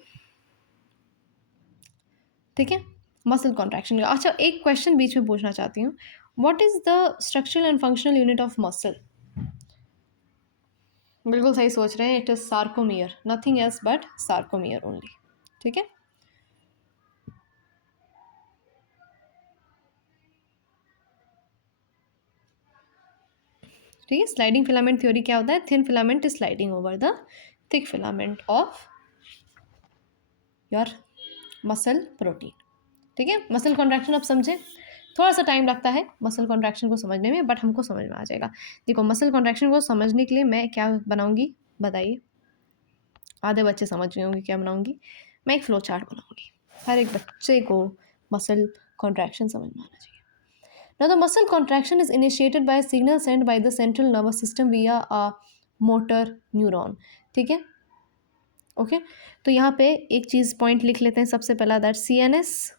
ठीक है, मसल कॉन्ट्रैक्शन का। अच्छा, एक क्वेश्चन बीच में पूछना चाहती हूँ, what is the structural and functional unit of muscle? बिल्कुल सही सोच रहे हैं, it is sarcomere, nothing else but sarcomere only. ठीक है, ठीक है। स्लाइडिंग फिलामेंट थ्योरी क्या होता है? Thin filament is sliding over the thick filament of your muscle protein. ठीक है, मसल कॉन्ट्रैक्शन आप समझे, थोड़ा सा टाइम लगता है मसल कॉन्ट्रैक्शन को समझने में, बट हमको समझ में आ जाएगा। देखो, मसल कॉन्ट्रैक्शन को समझने के लिए मैं क्या बनाऊंगी बताइए? आधे बच्चे समझ गए होंगे क्या बनाऊंगी? मैं एक फ्लो चार्ट बनाऊंगी। हर एक बच्चे को मसल कॉन्ट्रैक्शन समझ में आना चाहिए। Now, the muscle contraction is initiated by a signal sent by the central nervous system via a motor neuron. ठीक है, ओके। तो यहाँ पे एक चीज़ पॉइंट लिख लेते हैं सबसे पहला, दैट CNS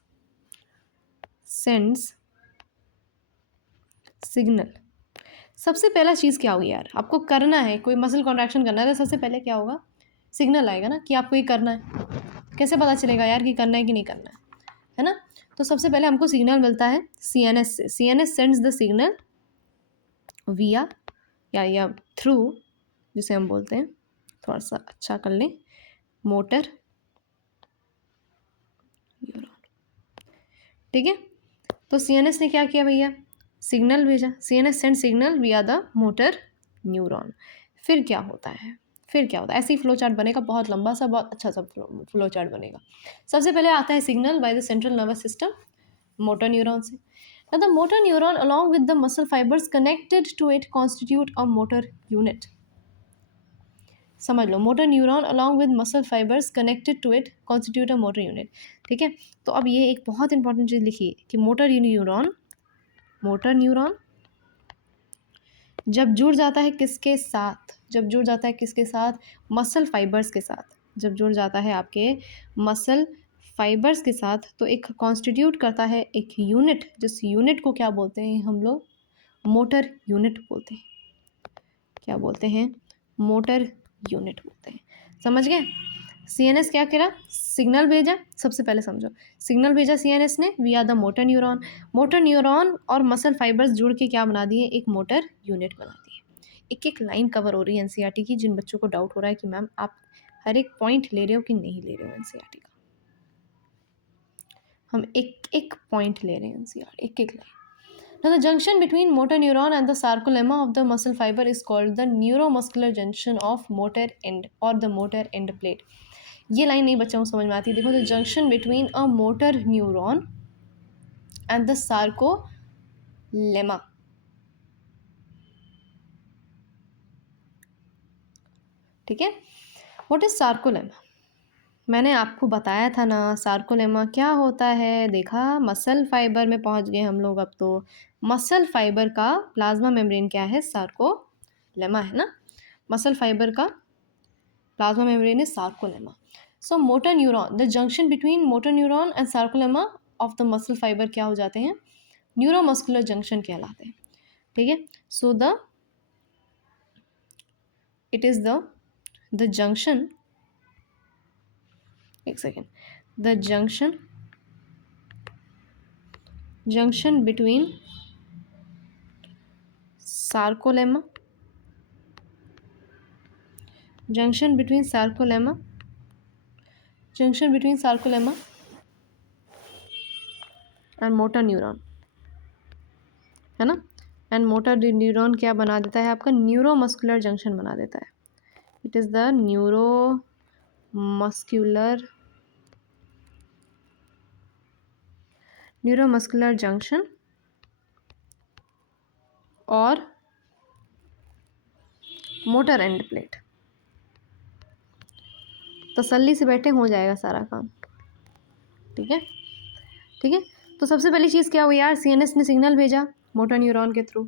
सेंड्स सिग्नल। सबसे पहला चीज़ क्या होगी यार? आपको करना है, कोई मसल कॉन्ट्रैक्शन करना है तो सबसे पहले क्या होगा? सिग्नल आएगा ना कि आपको ये करना है। कैसे पता चलेगा यार कि करना है कि नहीं करना है ना? तो सबसे पहले हमको सिग्नल मिलता है CNS से। CNS सेंड्स द सिग्नल विया या थ्रू, जिसे हम बोलते हैं, थोड़ा सा अच्छा कर लें, मोटर न्यूरॉन। ठीक है, तो CNS ने क्या किया भैया? सिग्नल भेजा। CNS सेंड सिग्नल विया द मोटर न्यूरॉन। फिर क्या होता है? फिर क्या होता है? ऐसे ही फ्लो चार्ट बनेगा, बहुत लंबा सा, बहुत अच्छा सा फ्लो चार्ट बनेगा। सबसे पहले आता है signal by the central nervous system, motor neuron से। Now the motor neuron along with the muscle fibers connected to it constitute a motor unit. समझ लो, motor neuron along with muscle fibres connected to it constitute a motor unit. ठीक है, तो अब ये एक बहुत इंपॉर्टेंट चीज़ लिखिए कि मोटर न्यूरॉन जब जुड़ जाता है किसके साथ? जब जुड़ जाता है किसके साथ? मसल फाइबर्स के साथ। जब जुड़ जाता है आपके मसल फाइबर्स के साथ, तो एक कॉन्स्टिट्यूट करता है एक यूनिट, जिस यूनिट को क्या बोलते हैं हम लोग? मोटर यूनिट बोलते हैं। क्या बोलते हैं? मोटर यूनिट बोलते हैं। समझ गए? CNS क्या करा? सिग्नल भेजा। सबसे पहले समझो, सिग्नल भेजा CNS ने विया the motor neuron. Motor neuron और मसल फाइबर्स जुड़ के क्या बना दिए? एक मोटर यूनिट बना दिए। एक एक लाइन कवर हो रही है NCERT की। जिन बच्चों को डाउट हो रहा है कि मैम आप हर एक पॉइंट ले रहे हो कि नहीं ले रहे हो NCERT का, हम एक एक पॉइंट ले रहे हैं NCERT, एक एक line. Now, the junction between motor neuron and the sarcolemma of the muscle fiber is called the neuromuscular junction of motor end or the motor end plate. ये लाइन नहीं बच्चों को समझ में आती। देखो, the junction between a motor neuron and the sarcolemma. ठीक है, व्हाट इज सार्कोलेमा? मैंने आपको बताया था ना, सार्कोलेमा क्या होता है। देखा, मसल फाइबर में पहुंच गए हम लोग। अब तो मसल फाइबर का प्लाज्मा मेम्ब्रेन क्या है? सार्कोलेमा है ना। मसल फाइबर का प्लाज्मा मेम्ब्रेन है sarcolemma. So motor neuron, the junction between motor neuron and sarcolemma of the muscle fibre क्या हो जाते हैं, न्यूरोमस्कुलर जंक्शन कहलाते हैं। ठीक है, so the it is the junction, एक second, the junction between sarcolemma, junction between sarcolemma and motor neuron, है ना। एंड मोटर न्यूरॉन क्या बना देता है आपका, न्यूरोमस्कुलर जंक्शन बना देता है। It is the neuromuscular junction और मोटर एंड प्लेट। तसल्ली से बैठे, हो जाएगा सारा काम। ठीक है, ठीक है। तो सबसे पहली चीज़ क्या हुई यार, सीएनएस ने सिग्नल भेजा मोटर न्यूरॉन के through.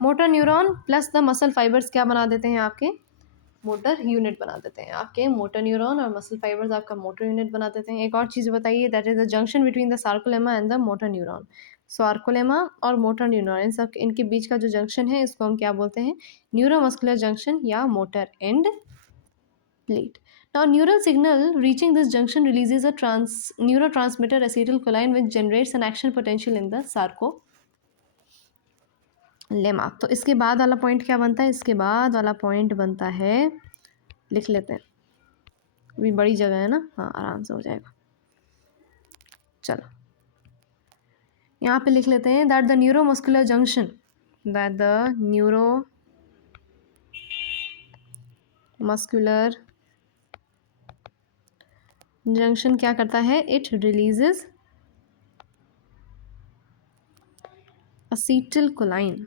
Motor neuron plus the muscle fibres क्या बना देते हैं आपके, मोटर यूनिट बना देते हैं। आपके मोटर न्यूरॉन और मसल फाइबर्स आपका मोटर यूनिट बना देते हैं। एक और चीज़ बताइए, that is the junction between the sarcolemma and the motor neuron. Sarcolemma और मोटर न्यूरॉन, इन सब इनके बीच का जो जंक्शन है इसको हम क्या बोलते हैं, न्यूरोमस्कुलर जंक्शन या motor end plate. Now, neural signal reaching this junction releases a neurotransmitter acetylcholine which generates an action potential in the sarcolemma। तो इसके बाद वाला पॉइंट क्या बनता है, इसके बाद वाला पॉइंट बनता है, लिख लेते हैं, अभी बड़ी जगह है ना, हाँ आराम से हो जाएगा। चलो यहाँ पे लिख लेते हैं, that the neuromuscular junction, that the neuromuscular junction क्या करता है, इट रिलीजेस असीटिलकोलाइन,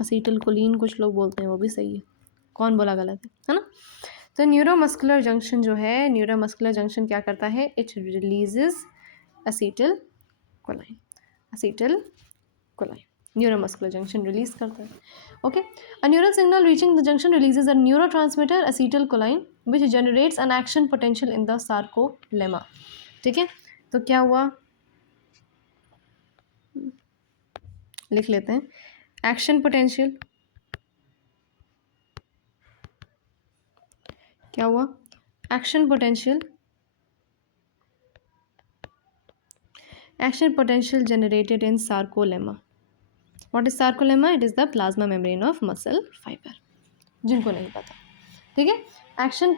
असीटिलकोलिन कुछ लोग बोलते हैं, वो भी सही है, कौन बोला गलत है ना। तो न्यूरोमस्कुलर जंक्शन जो है, न्यूरोमस्कुलर जंक्शन क्या करता है, it releases acetylcholine, neuromuscular junction release करता है। Okay, a neural signal reaching the junction releases a neurotransmitter acetylcholine which generates an action potential in the sarcolemma. ठीक है, तो क्या हुआ, लिख लेते हैं, एक्शन पोटेंशियल क्या हुआ, action potential generated in sarcolemma। What is sarcolemma? It is the plasma membrane of muscle fiber, जिनको नहीं पता। ठीक है, action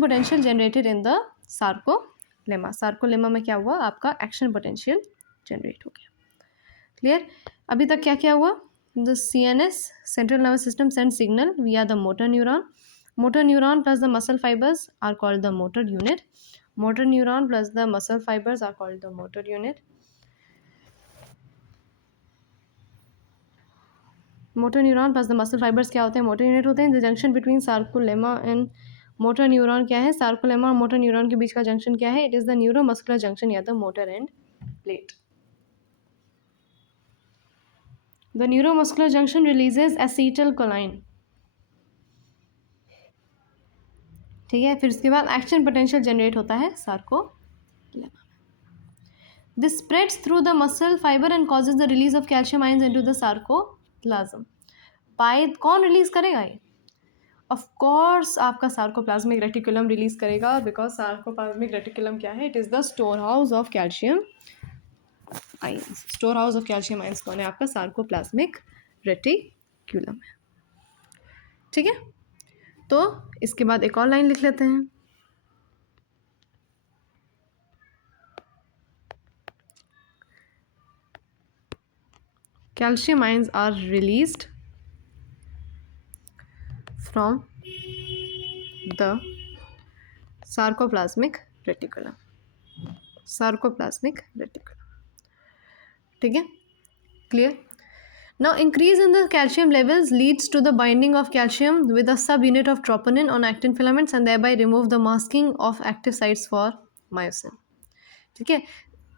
potential generated in the sarcolemma. Sarcolemma में क्या हुआ, आपका एक्शन पोटेंशियल जनरेट हो गया। क्लियर, अभी तक क्या क्या हुआ, the CNS central nervous system send signal विया the motor neuron, motor neuron plus the muscle fibers are called the motor unit, motor neuron plus the muscle fibers are called the motor unit, motor neuron plus the muscle fibers क्या होते हैं, motor unit होते हैं। the junction between sarcolemma and motor neuron क्या है, sarcolemma और motor neuron के बीच का junction क्या है, it is the neuromuscular junction या the motor end plate। the neuromuscular junction releases acetylcholine। ठीक है, फिर उसके बाद एक्शन पोटेंशियल जनरेट होता है sarcolemma. This spreads through the muscle fibre and causes the release of calcium ions into the sarcoplasm. By कौन release करेगा ये, ऑफ कोर्स आपका सार्कोप्लाज्मिक रेटिकुलम रिलीज करेगा, बिकॉज सार्कोप्लाज्मिक रेटिकुलम क्या है, it is the store house of calcium ions. Store house of calcium ions कौन है, आपका सार्कोप्लाज्मिक रेटिकुलम है। ठीक है, तो इसके बाद एक और लाइन लिख लेते हैं, calcium ions are released from the sarcoplasmic reticulum, ठीक है, clear। Now increase in the calcium levels leads to the binding of calcium with a subunit of troponin on actin filaments and thereby remove the masking of active sites for myosin। ठीक है,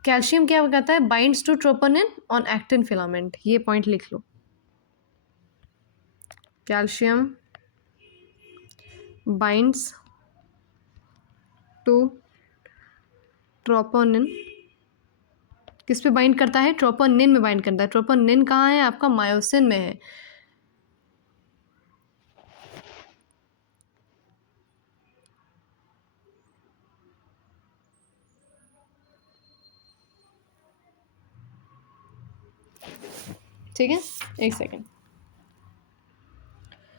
calcium क्या कहता है, binds to troponin on actin filament, ये point लिख लो। Calcium binds to troponin, किस पे बाइंड करता है? ट्रोपोनिन में बाइंड करता है। ट्रोपोनिन कहाँ है? आपका मायोसिन में है। ठीक है, एक सेकेंड।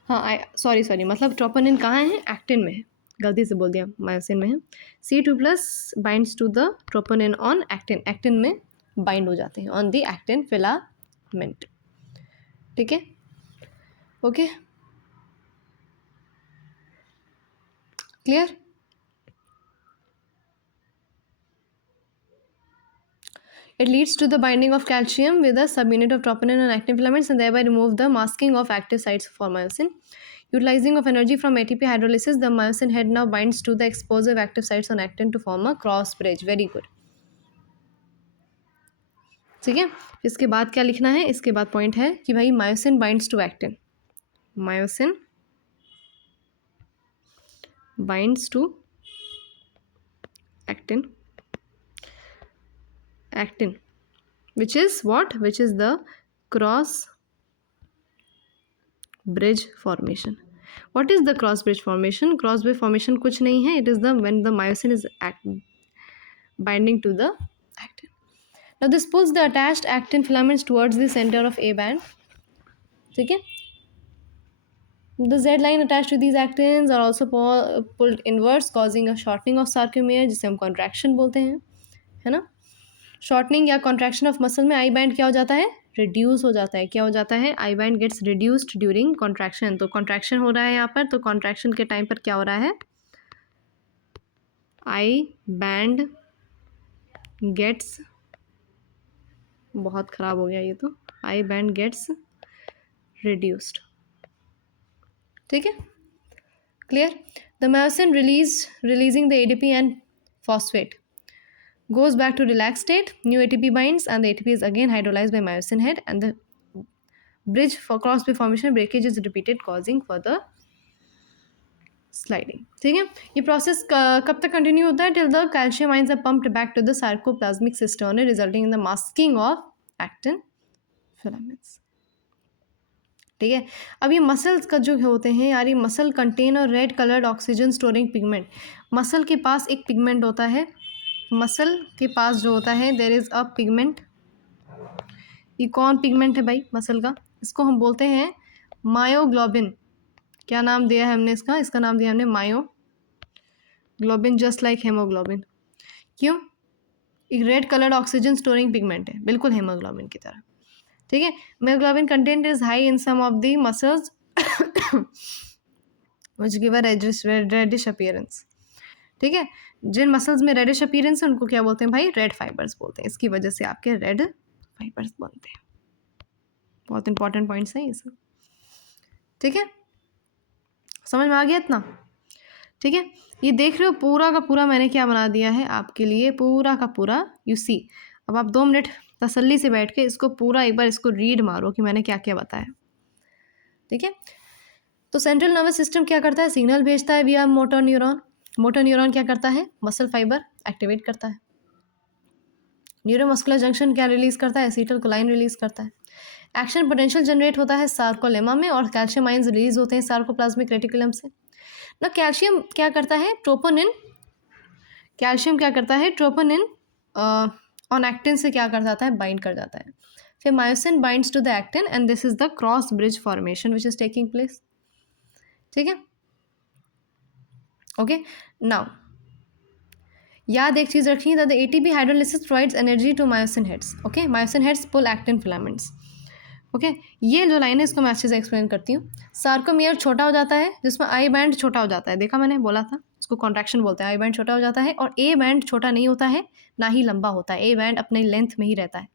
हाँ, सॉरी मतलब ट्रोपोनिन कहाँ है? एक्टिन में है, गलती से बोल दिया, मायोसिन में है। C2+ binds to the troponin on actin, actin में बाइंड हो जाते हैं ऑन द एक्टिन फिलामेंट। ठीक है, okay, clear? It leads to the binding of calcium with a subunit of troponin on actin filaments and thereby remove the masking of active sites for myosin. Utilizing of energy from ATP hydrolysis, the myosin head now binds to the explosive active sites on actin to form a cross bridge. Very good. ठीक है, इसके बाद क्या लिखना है? इसके बाद point है कि भाई myosin binds to actin, myosin binds to actin, actin, which is what? Which is the cross bridge formation. What is the cross bridge formation? Cross bridge formation कुछ नहीं है, it is the when the myosin is binding to the actin. Now this pulls the attached actin filaments towards the center of A band. ठीक है, the Z line attached to these actins are also pulled inwards, causing a shortening of sarcomere, जिसे हम contraction बोलते हैं, है ना? Shortening या contraction of muscle में आई बैंड क्या हो जाता है? रिड्यूस हो जाता है। क्या हो जाता है? I band gets reduced during contraction. तो कॉन्ट्रैक्शन हो रहा है यहाँ पर, तो कॉन्ट्रैक्शन के टाइम पर क्या हो रहा है? आई बैंड गेट्स, बहुत ख़राब हो गया ये तो, आई बैंड गेट्स रिड्यूस्ड। ठीक है, clear? The myosin releasing the ADP and phosphate goes back to relaxed state, new ATP binds and the ATP is again hydrolyzed by myosin head and the bridge for cross bridge formation breakage is repeated causing further sliding. ठीक है, ये process कब तक continue होता है? Till the calcium ions are pumped back to the sarcoplasmic cistern resulting in the masking of actin filaments. ठीक है, अब ये मसल्स का जो होते हैं यार, ये मसल कंटेन और red coloured oxygen storing pigment. Muscle के पास एक पिगमेंट होता है, मसल के पास जो होता है देयर इज़ अ पिगमेंट। ये कौन पिगमेंट है भाई मसल का? इसको हम बोलते हैं मायोग्लोबिन। क्या नाम दिया है हमने इसका? इसका नाम दिया हमने मायोग्लोबिन, जस्ट लाइक हेमोग्लोबिन। क्यों? एक red coloured oxygen storing pigment है, बिल्कुल हेमोग्लोबिन की तरह। ठीक है, haemoglobin content is high in some of the muscles which give a reddish appearance. ठीक है, जिन मसल्स में रेडिश अपीयरेंस है उनको क्या बोलते हैं भाई? रेड फाइबर्स बोलते हैं। इसकी वजह से आपके रेड फाइबर्स बनते हैं। बहुत इंपॉर्टेंट पॉइंट्स हैं ये सब। ठीक है, समझ में आ गया इतना? ठीक है, ये देख रहे हो पूरा का पूरा मैंने क्या बना दिया है आपके लिए, पूरा का पूरा यू सी। अब आप 2 मिनट तसल्ली से बैठ के इसको पूरा एक बार इसको रीड मारो कि मैंने क्या क्या बताया। ठीक है, तो सेंट्रल नर्वस सिस्टम क्या करता है? सिग्नल भेजता है विया मोटर न्यूरॉन। मोटर न्यूरॉन क्या करता है? मसल फाइबर एक्टिवेट करता है। न्यूरोमस्कुलर जंक्शन क्या रिलीज करता है? एसिटाइलकोलाइन रिलीज करता है। एक्शन पोटेंशियल जनरेट होता है सार्कोलेमा में और कैल्शियम आयंस रिलीज होते हैं सार्कोप्लाज्मिक रेटिकुलम से। ना कैल्शियम क्या करता है? ट्रोपोनिन, कैल्शियम क्या करता है? ट्रोपोनिन ऑन एक्टिन से क्या कर जाता है? बाइंड कर जाता है। फिर myosin binds to the actin and this is the cross bridge formation which is taking place. ठीक है, ओके, नाउ याद एक चीज़ रखिए, the ATP hydrolysis provides energy to myosin heads. Okay, myosin heads pull actin filaments. Okay, ये जो line है इसको मैं अच्छे से एक्सप्लेन करती हूँ। सार्कोमियर छोटा हो जाता है जिसमें आई बैंड छोटा हो जाता है, देखा मैंने बोला था, उसको कॉन्ट्रैक्शन बोलते हैं। आई बैंड छोटा हो जाता है और ए बैंड छोटा नहीं होता है, ना ही लंबा होता है। ए बैंड अपने लेंथ में ही रहता है।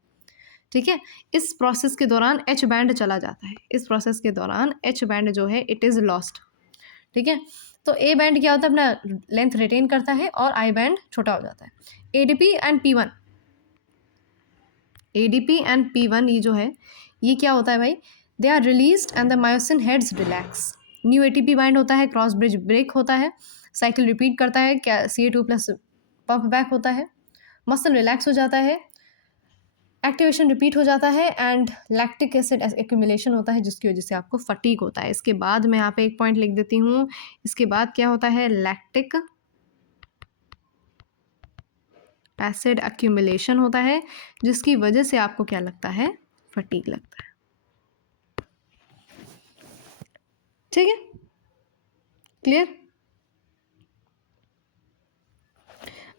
ठीक है, इस प्रोसेस के दौरान एच बैंड चला जाता है। इस प्रोसेस के दौरान एच बैंड जो है इट इज़ लॉस्ट। ठीक है, तो ए बैंड क्या होता है? अपना लेंथ रिटेन करता है और आई बैंड छोटा हो जाता है। ADP and P one, ADP and P one ये जो है ये क्या होता है भाई? They are released and the myosin heads relax, new ATP bind होता है, क्रॉस ब्रिज ब्रेक होता है, साइकिल रिपीट करता है, Ca2+ पंप बैक होता है, मसल रिलैक्स हो जाता है, एक्टिवेशन रिपीट हो जाता है एंड लैक्टिक एसिड एक्यूमुलेशन होता है जिसकी वजह से आपको फटीग होता है। इसके बाद मैं यहाँ पे एक पॉइंट लिख देती हूँ, इसके बाद क्या होता है, लैक्टिक एसिड एक्यूमुलेशन होता है जिसकी वजह से आपको क्या लगता है, फटीग लगता है। ठीक है, क्लियर।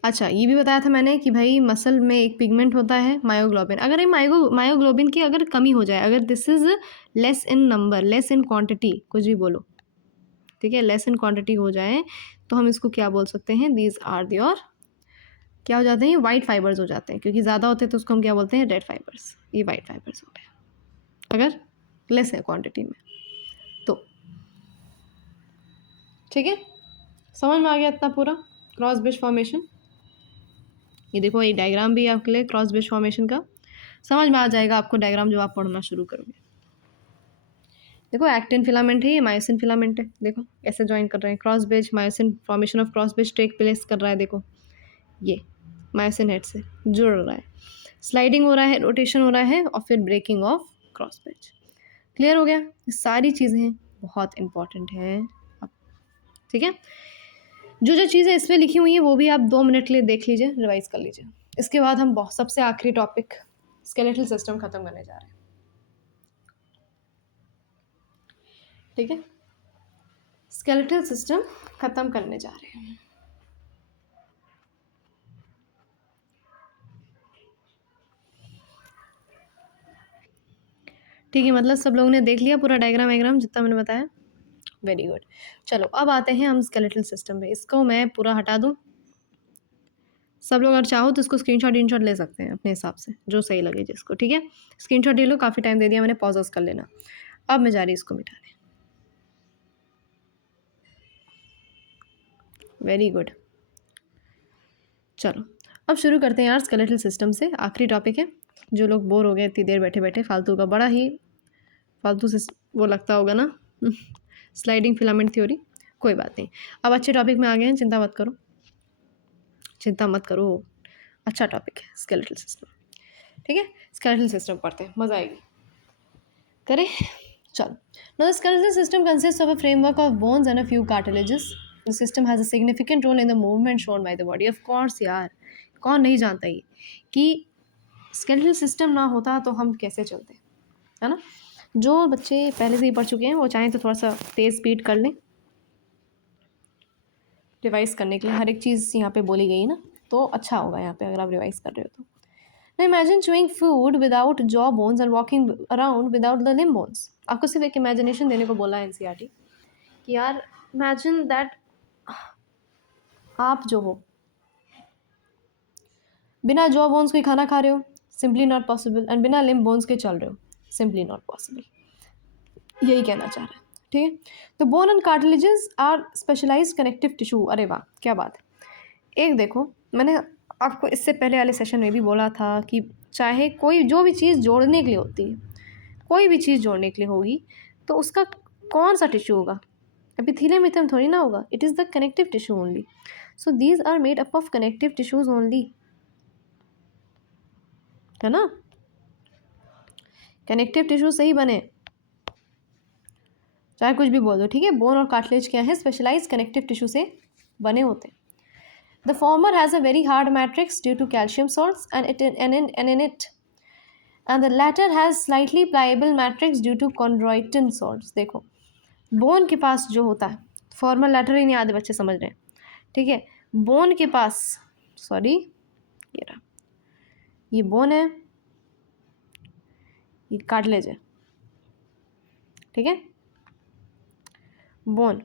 अच्छा, ये भी बताया था मैंने कि भाई मसल में एक पिगमेंट होता है मायोग्लोबिन। अगर ये मायोग्लोबिन की अगर कमी हो जाए, अगर this is less in number, less in quantity, कुछ भी बोलो, ठीक है, लेस इन क्वांटिटी हो जाए तो हम इसको क्या बोल सकते हैं, दीज आर योर क्या हो जाते हैं, वाइट फाइबर्स हो जाते हैं, क्योंकि ज़्यादा होते हैं तो उसको हम क्या बोलते हैं, रेड फाइबर्स। ये वाइट फाइबर्स हो गए अगर लेस है क्वांटिटी में तो। ठीक है, समझ में आ गया इतना पूरा क्रॉस ब्रिज फॉर्मेशन। ये देखो, ये डायग्राम भी आपके लिए क्रॉस ब्रिज फॉर्मेशन का समझ में आ जाएगा आपको, डायग्राम जब आप पढ़ना शुरू करोगे। देखो, एक्टिन फिलामेंट है, ये मायोसिन फिलामेंट है, देखो कैसे ज्वाइन कर रहे हैं, cross bridge myosin, formation of cross bridge take place कर रहा है, देखो ये मायोसिन हेड से जुड़ रहा है, स्लाइडिंग हो रहा है, रोटेशन हो रहा है और फिर breaking of cross bridge. Clear हो गया, ये सारी चीज़ें बहुत इंपॉर्टेंट हैं। ठीक है, जो जो चीज़ें इसमें लिखी हुई हैं वो भी आप 2 मिनट के लिए देख लीजिए, रिवाइज कर लीजिए। इसके बाद हम बहुत सबसे आखिरी टॉपिक स्केलेटल सिस्टम खत्म करने जा रहे हैं। ठीक है, स्केलेटल सिस्टम खत्म करने जा रहे हैं। ठीक है, मतलब सब लोगों ने देख लिया पूरा डायग्राम जितना मैंने बताया, वेरी गुड। चलो अब आते हैं हम स्केलेटल सिस्टम पे, इसको मैं पूरा हटा दूँ, सब लोग अगर चाहो तो इसको स्क्रीनशॉट ले सकते हैं अपने हिसाब से, जो सही लगे जिसको। ठीक है, स्क्रीनशॉट ले लो, काफ़ी टाइम दे दिया मैंने, पॉज कर लेना। अब मैं जा रही इसको मिटाने। वेरी गुड, चलो अब शुरू करते हैं यार स्केलेटल सिस्टम से, आखिरी टॉपिक है। जो लोग बोर हो गए इतनी देर बैठे बैठे फालतू का, बड़ा ही फालतू से वो लगता होगा ना स्लाइडिंग फिलामेंट थ्योरी, कोई बात नहीं, अब अच्छे टॉपिक में आ गए हैं, चिंता मत करो, चिंता मत करो, अच्छा टॉपिक है स्केलेटल सिस्टम। ठीक है, स्केलेटल सिस्टम पढ़ते हैं, मज़ा आएगी, करें। चलो, now the skeletal system consists of a framework of bones and a few cartilages. The system has a significant role in the movement shown by the body. Of course यार, कौन नहीं जानता ये कि स्केलेटल सिस्टम ना होता तो हम कैसे चलते, है ना। जो बच्चे पहले से ही पढ़ चुके हैं वो चाहें तो थोड़ा सा तेज़ स्पीड कर लें, रिवाइज करने के लिए हर एक चीज़ यहाँ पे बोली गई ना, तो अच्छा होगा यहाँ पे अगर आप रिवाइज कर रहे हो तो। Now imagine chewing food without jaw bones and walking around without the limb bones. आपको सिर्फ एक इमेजिनेशन देने को बोला है एनसीईआरटी कि यार इमेजिन दैट आप जो हो बिना जॉ बोन्स के खाना खा रहे हो, सिंपली नॉट पॉसिबल, एंड बिना लिम्ब बोन्स के चल रहे हो, सिंपली नॉट पॉसिबल, यही कहना चाह रहा है। ठीक है, तो bone and cartilages are specialised connective tissue. अरे वाह, क्या बात है। एक देखो, मैंने आपको इससे पहले वाले सेशन में भी बोला था कि चाहे कोई जो भी चीज़ जोड़ने के लिए होती है, कोई भी चीज़ जोड़ने के लिए होगी तो उसका कौन सा टिश्यू होगा, एपिथेलियम इथम थोड़ी ना होगा, it is the connective tissue only. So these are made up of connective tissues only, है ना, कनेक्टिव टिश्यू से ही बने, चाहे कुछ भी बोल दो। ठीक है, बोन और कार्टिलेज क्या है, स्पेशलाइज कनेक्टिव टिश्यू से बने होते हैं। The former has a very hard matrix due to calcium salts and in it, and the latter has slightly pliable matrix due to chondroitin salts. देखो, बोन के पास जो होता है, फॉर्मर लैटर ही नहीं आधे बच्चे समझ रहे हैं। ठीक है, बोन के पास, सॉरी ये रहा, ये बोन है, ये कार्टिलेज है। ठीक है, बोन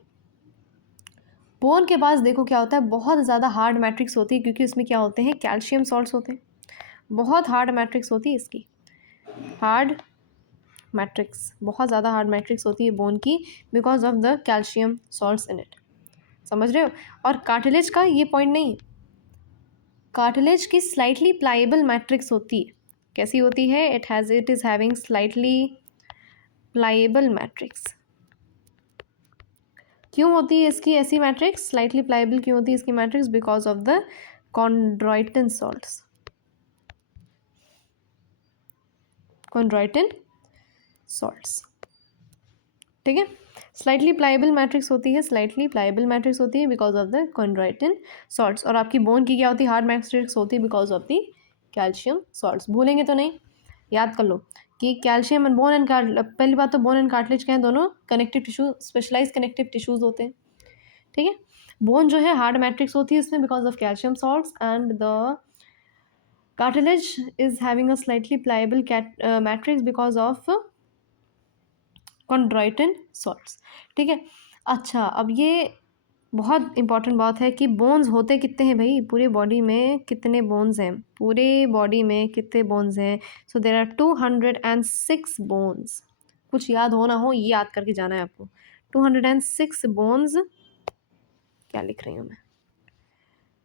के पास देखो क्या होता है, बहुत ज़्यादा हार्ड मैट्रिक्स होती है, क्योंकि उसमें क्या होते हैं, कैल्शियम सॉल्ट्स होते हैं, बहुत हार्ड मैट्रिक्स होती है इसकी, हार्ड मैट्रिक्स, बहुत ज़्यादा हार्ड मैट्रिक्स होती है बोन की, because of the calcium salts in it. समझ रहे हो। और कार्टिलेज का ये पॉइंट नहीं, कार्टिलेज की स्लाइटली प्लाइबल मैट्रिक्स होती है। कैसी होती है, it is having slightly pliable matrix. क्यों होती है इसकी ऐसी मैट्रिक्स, स्लाइटली प्लाइएबल क्यों होती है इसकी matrix? Because of the chondroitin salts, chondroitin salts, ठीक है। स्लाइटली प्लाइएबल मैट्रिक्स होती है, स्लाइटली प्लाइएबल मैट्रिक्स होती है because of the chondroitin salts. और आपकी बोन की क्या होती है, हार्ड मैट्रिक्स होती है because of the calcium salts. भूलेंगे तो नहीं, याद कर लो कि कैल्शियम एंड बोन एंड पहली बात तो बोन एंड कार्टिलेज क्या है, दोनों connective tissue, specialise connective tissues होते हैं, ठीक है। बोन जो है हार्ड मैट्रिक्स होती है इसमें because of calcium salts, and the cartilage is having a slightly pliable matrix because of chondroitin salts, ठीक है। अच्छा, अब ये बहुत इंपॉर्टेंट बात है कि बोन्स होते कितने हैं भाई, पूरे बॉडी में कितने बोन्स हैं, पूरे बॉडी में कितने बोन्स हैं? सो देर आर 206 बोन्स। कुछ याद हो ना हो, ये याद करके जाना है आपको। 206 बोन्स, क्या लिख रही हूँ मैं,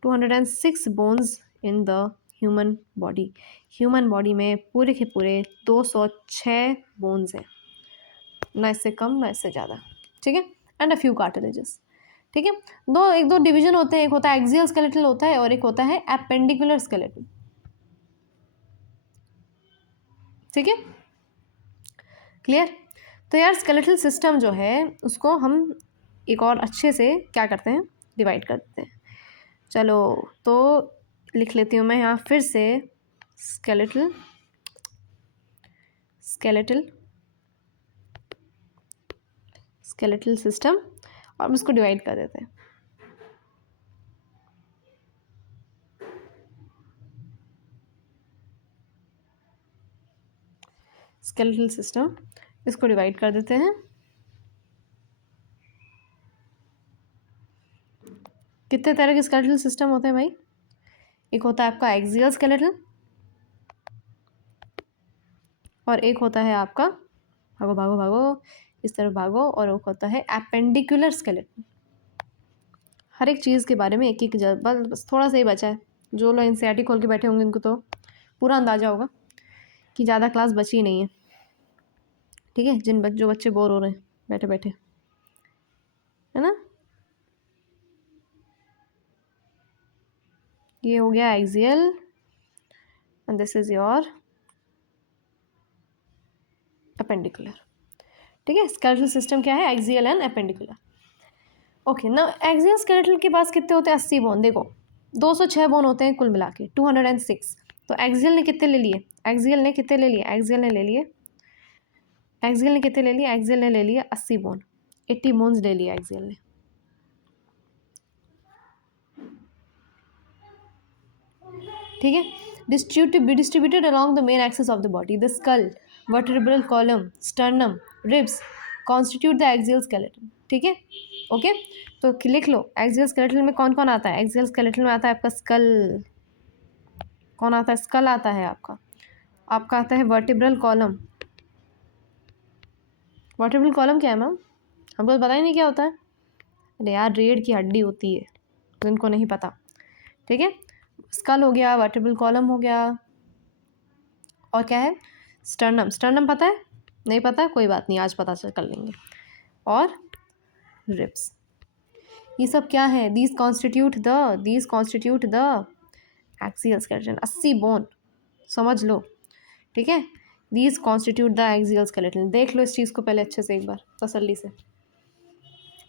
206 bones in the human body. Human body में पूरे के पूरे 206 बोन्स हैं, ना इससे कम ना इससे ज़्यादा, ठीक है। एंड अ फ्यू कार्टिलेजेस, ठीक है। एक दो डिवीजन होते हैं, एक होता है एक्सियल स्केलेटल होता है और एक होता है एपेंडिकुलर स्केलेटल, ठीक है, क्लियर। तो यार स्केलेटल सिस्टम जो है उसको हम एक और अच्छे से क्या करते हैं, डिवाइड कर देते हैं। चलो तो लिख लेती हूँ मैं यहाँ फिर से स्केलेटल सिस्टम, और इसको डिवाइड कर देते हैं। स्केलेटल सिस्टम, इसको डिवाइड कर देते हैं। कितने तरह के स्केलेटल सिस्टम होते हैं भाई? एक होता है आपका एक्सियल स्केलेटल, और एक होता है आपका, भागो भागो भागो, इस तरफ भागो, और एक होता है एपेंडिकुलर स्केलेटन। हर एक चीज़ के बारे में एक एक बस थोड़ा सा ही बचा है। जो लोग एनसीईआरटी खोल के बैठे होंगे उनको तो पूरा अंदाजा होगा कि ज़्यादा क्लास बची ही नहीं है, ठीक है। जो बच्चे बोर हो रहे हैं बैठे बैठे, है ना। ये हो गया axial and this is your appendicular, ठीक है। स्केलेटल सिस्टम क्या है, एक्सियल एंड एपेंडिकुलर। ओके ना, एक्सियल स्केलेटल के पास कितने होते हैं, 80 बोन। देखो 206 बोन होते हैं कुल मिला के, 206। तो एक्सियल ने कितने ले लिए, एक्सियल ने कितने ले लिए, एक्सियल ने ले लिए, एक्सियल ने कितने ले लिए, एक्सियल ने ले लिए 80 बोन, 80 बोन्स ले लिए एक्सियल ने, ठीक है। Distributed along the main axis of the body, the skull, vertebral column, sternum, ribs constitute the axial skeleton, ठीक है। ओके, तो लिख लो एक्सियल स्केलेटन में कौन कौन आता है। एक्सियल स्केलेटन में आता है आपका स्कल, कौन आता है, स्कल आता है आपका आता है वर्टेब्रल कॉलम। वर्टेब्रल कॉलम क्या है मैम, हमको पता ही नहीं क्या होता है। अरे यार रीढ़ की हड्डी होती है, जिनको नहीं पता, ठीक है। स्कल हो गया, वर्टेब्रल कॉलम हो गया, और क्या है, स्टर्नम। स्टर्नम पता है, नहीं पता कोई बात नहीं, आज पता चल कर लेंगे। और रिब्स, ये सब क्या है, these constitute the axial skeleton. 80 bone समझ लो, ठीक है। These constitute the axial skeleton. देख लो इस चीज़ को पहले अच्छे से एक बार तसल्ली से।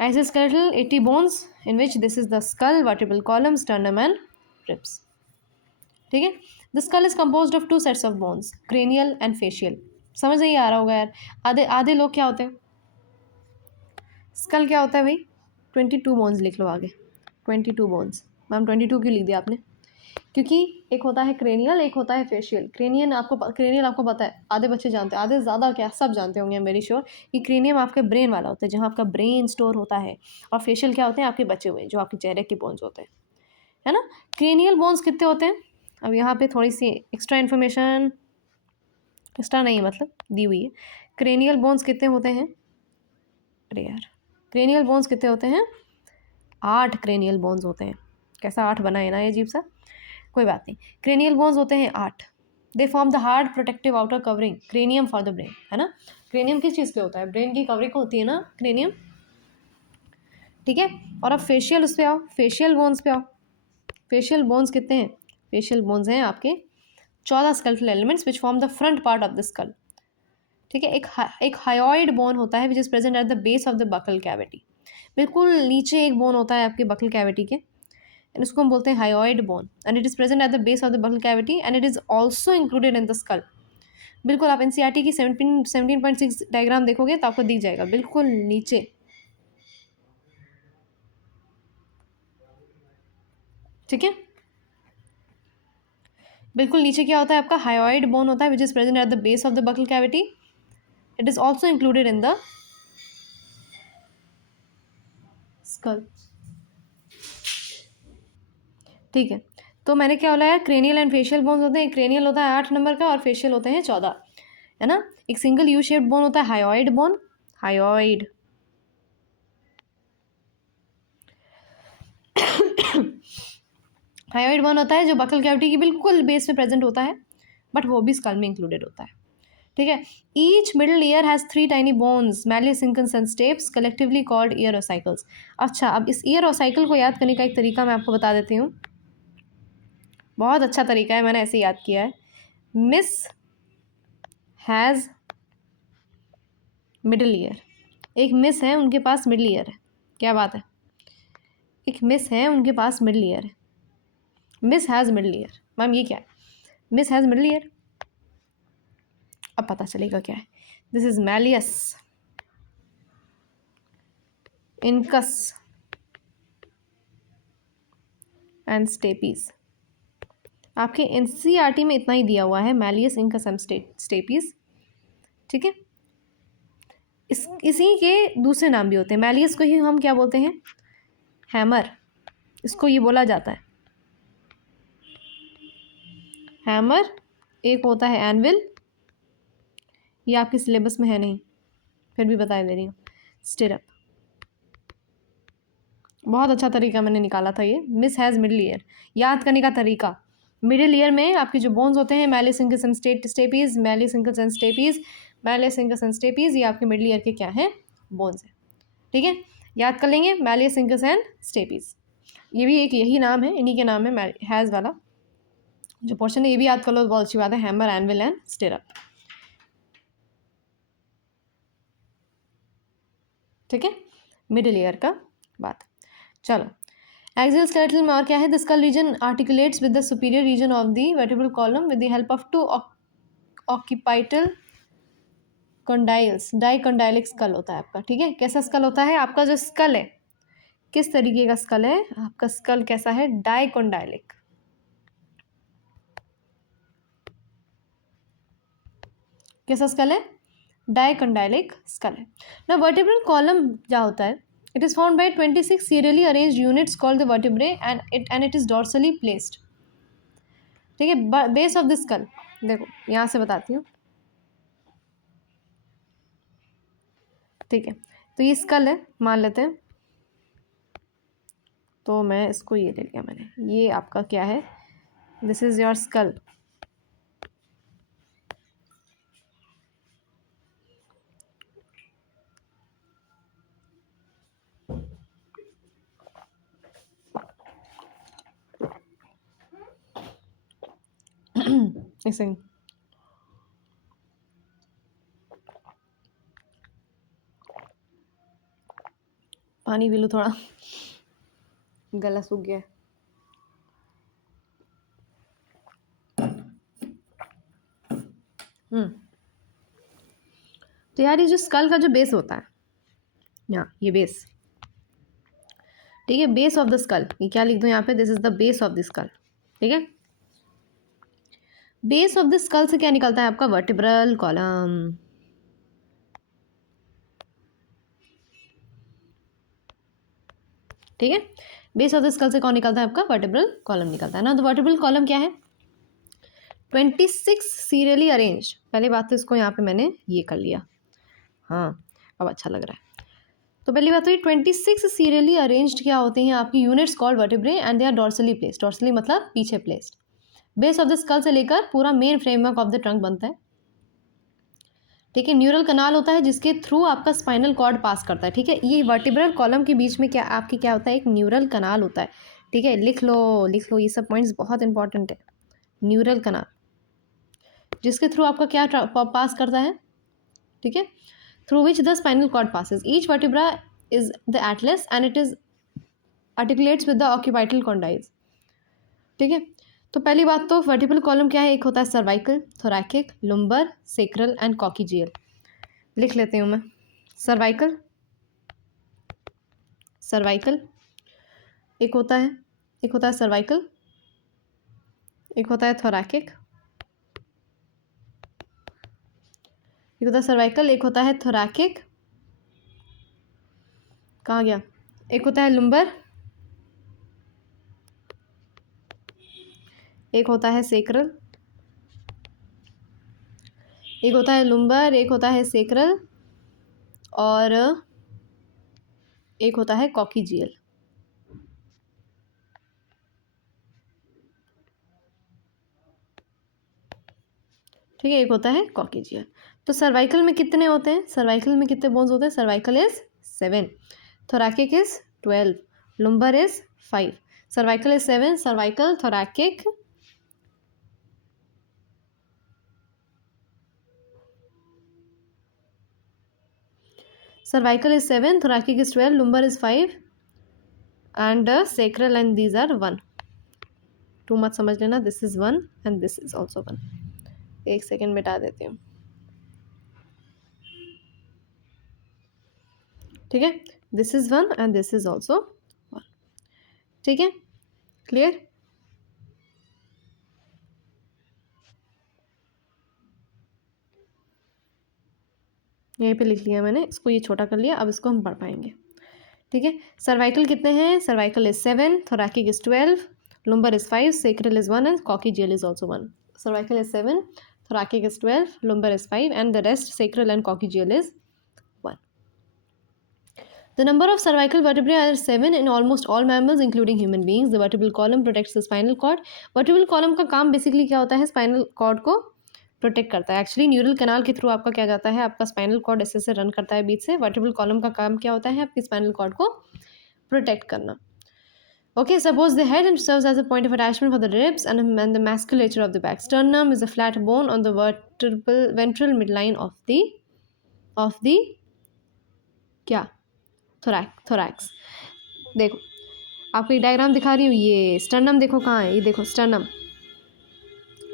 Axial skeletal 80 bones in which this is the skull, vertebral column, sternum and ribs, ठीक है। The skull is composed of 2 sets of bones, cranial and facial. समझ नहीं आ रहा होगा यार, आधे लोग क्या होते हैं, स्कल क्या होता है भाई, 22 बोन्स लिख लो आगे, 22 बोन्स। मैम 22 क्यों लिख दिया आपने, क्योंकि एक होता है क्रेनियल, एक होता है फेशियल। क्रेनियल आपको पता है, आधे बच्चे जानते हैं, आधे ज़्यादा क्या सब जानते होंगे, वेरी श्योर कि क्रेनियम आपके ब्रेन वाला होता है, जहाँ आपका ब्रेन स्टोर होता है। और फेशियल क्या होते हैं, आपके बचे हुए जो आपके चेहरे के बोन्स होते हैं, है ना। क्रेनियल बोन्स कितने होते हैं, अब यहाँ पे थोड़ी सी एक्स्ट्रा इन्फॉर्मेशन, एक्स्ट्रा नहीं मतलब दी हुई है। क्रेनियल बोन्स कितने होते हैं, अरे यार क्रेनियल बोन्स कितने होते हैं, 8 क्रेनियल बोन्स होते हैं। कैसा 8 बना है ना ये अजीब सा, कोई बात नहीं। क्रेनियल बोन्स होते हैं 8, they form the hard protective outer covering cranium for the brain, है ना। क्रेनियम किस चीज़ पे होता है, ब्रेन की कवरिंग होती है ना क्रेनियम, ठीक है। और अब फेशियल उस पे आओ, फेशियल बोन्स पे आओ। फेशियल बोन्स कितने हैं, फेशियल बोन्स हैं आपके 14 skeletal elements which form the front part of the school, ठीक है। एक हायोइड बोन होता है which is present at the base of the buccal cavity, बिल्कुल नीचे एक बोन होता है आपके बकल कैविटी के, एंड उसको हम बोलते हैं hyoid bone, and it is present at the base of the buccal cavity and it is also included in the skull. बिल्कुल आप एनसीईआरटी की 17.6 डायग्राम देखोगे तो आपको दिख जाएगा बिल्कुल नीचे, ठीक है। बिल्कुल नीचे क्या होता है आपका, हायोइड बोन होता है which is present at the base of the buccal cavity, it is also included in the skull, ठीक है। तो मैंने क्या बोला यार, क्रेनियल एंड फेशियल बोन्स होते हैं, क्रेनियल होता है 8 नंबर का और फेशियल होते हैं 14, है ना। एक सिंगल यू शेप्ड बोन होता है hyoid bone, hyoid hyoid bone होता है जो बकल कैविटी की बिल्कुल बेस पे प्रेजेंट होता है, बट वो भी स्कल में इंक्लूडेड होता है, ठीक है। Each middle ear has 3 tiny bones malleus incus and steps collectively called year ossicles. अच्छा, अब इस ईयर ओसाइकल को याद करने का एक तरीका मैं आपको बता देती हूँ, बहुत अच्छा तरीका है, मैंने ऐसे याद किया है। मिस हैज़ मिडल ईयर, एक मिस है उनके पास मिडल ईयर है, क्या बात है, एक मिस है उनके पास मिडल ईयर है, miss has middle ear, ma'am ये क्या है, मिस हैज़ मिडल ईयर, अब पता चलेगा क्या है। This is malleus incus and stapes, आपके एनसीईआरटी में इतना ही दिया हुआ है, मैलियस इनकस एंड स्टेपीज, ठीक है। इसी के दूसरे नाम भी होते हैं, मैलियस को ही हम क्या बोलते हैं, हैमर, इसको ये बोला जाता है हैमर। एक होता है एनविल, ये आपके सिलेबस में है नहीं, फिर भी बता दे रही हूँ, स्टिरअप, बहुत अच्छा तरीका मैंने निकाला था ये। मिस हैज़ मिडल ईयर, याद करने का तरीका, मिडिल ईयर में आपके जो बोन्स होते हैं malleus incus and stapes, malleus incus and stapes, malleus incus and stapes, ये आपके मिडिल ईयर के क्या हैं, बोन्स हैं, ठीक है। याद कर लेंगे मैलियस इंकस एंड स्टेपीज, ये भी एक यही नाम है, इन्हीं के नाम है हैज़ वाला जो पोर्शन है, ये भी याद कर लो, बहुत अच्छी बात है, हैमर एनविल एंड स्टिरअप, ठीक है। मिडिल ईयर का बात, चलो एक्सियल स्केलेटल में और क्या है, the skull region articulates with the superior region of the vertebral column with the help of 2 occipital condyles, dicondylic skull होता है आपका, ठीक है। कैसा स्कल होता है आपका, जो स्कल है किस तरीके का स्कल है आपका, स्कल कैसा है, डाइकंडाइलिक, कैसा स्कल है, डाइकंडाइलिक स्कल है ना। वर्टिब्रल कॉलम क्या होता है, it is found by 26 serially arranged units called the vertebrae and it is dorsally placed, ठीक है। बेस ऑफ द स्कल, देखो यहाँ से बताती हूँ, ठीक है। तो ये स्कल है मान लेते हैं, तो मैं इसको ये ले लिया मैंने, ये आपका क्या है, दिस इज योर स्कल, ऐसे पानी पी लो थोड़ा, गला सूख गया है। तो यार ये जो स्कल का जो बेस होता है, यहाँ ये बेस, ठीक है, बेस ऑफ द स्कल, ये क्या लिख दूँ यहाँ पे, this is the base of the school, ठीक है। बेस ऑफ द स्कल से क्या निकलता है आपका, वर्टिब्रल कॉलम, ठीक है। बेस ऑफ द स्कल से कौन निकलता है आपका, वर्टिब्रल कॉलम निकलता है ना। तो वर्टिब्रल कॉलम क्या है, 26 सीरियली अरेंज, पहली बात तो इसको यहाँ पे मैंने ये कर लिया, हाँ अब अच्छा लग रहा है। तो पहली बात तो ये 26 सीरियली अरेंज्ड क्या होते हैं आपकी units called vertebrae and they are dorsally placed, dorsally मतलब पीछे placed, base of the skull से लेकर पूरा main framework of the trunk बनता है। ठीक है, न्यूरल कनाल होता है जिसके थ्रू आपका स्पाइनल कॉर्ड पास करता है। ठीक है, ये वर्टिब्रल कॉलम के बीच में क्या आपकी क्या होता है, एक न्यूरल कनाल होता है। ठीक है, लिख लो, ये सब पॉइंट्स बहुत इंपॉर्टेंट है। न्यूरल कनाल जिसके थ्रू आपका क्या पास करता है, ठीक है, through which the spinal cord passes. Each vertebra is the atlas and it is articulates with the occipital condyles. ठीक है, तो पहली बात तो वर्टिब्रल कॉलम क्या है, एक होता है सर्वाइकल, थोरैकिक, लुम्बर, सेक्रल एंड कॉकीजियल। लिख लेती हूँ मैं। सर्वाइकल, सर्वाइकल एक होता है सर्वाइकल, एक होता है थोरैकिक, एक होता है सर्वाइकल, एक होता है थोरैकिक, कहाँ गया, एक होता है लुम्बर, एक होता है सेक्रल, एक होता है लुम्बर, एक होता है सेक्रल और एक होता है कॉकीजियल। ठीक है, एक होता है कॉकीजियल। तो सर्वाइकल में कितने होते हैं, सर्वाइकल में कितने बोन्स होते हैं, cervical is 7, thoracic is 12, lumbar is 5। Cervical is 7, cervical, thoracic, cervical is 7, thoracic is 12, lumbar is 5 and sacral and these are 1. To मत समझ लेना, this is 1 and this is also 1। एक सेकेंड मिटा देती हूँ। ठीक है, this is 1 and this is also 1। ठीक है, क्लियर। यहीं पे लिख लिया मैंने, इसको ये छोटा कर लिया, अब इसको हम पढ़ पाएंगे। ठीक है, सर्वाइकल कितने हैं, cervical is 7, thoracic is 12, lumbar is 5, sacral is 1 and coccygeal is also 1. Cervical is 7, thoracic is 12, lumbar is 5 and the rest sacral and coccygeal is 1. The number of cervical vertebrae are 7 in almost all mammals including human beings. The vertebral column protects the spinal cord. Vertebral column का काम basically क्या होता है, spinal cord को protect करता है। Actually neural canal के थ्रू आपका क्या जाता है, आपका स्पाइनल कॉर्ड ऐसे रन करता है बीच से। वर्टिब्रल कॉलम का काम क्या होता है, आपकी स्पाइनल कॉर्ड को प्रोटेक्ट करना। Okay, suppose the head serves as a point of attachment for the ribs and the musculature of the back. Sternum is a flat bone on the ventral midline of the क्या, thorax। देखो आपको एक diagram दिखा रही हूँ, ये sternum देखो कहाँ है, ये देखो स्टर्नम।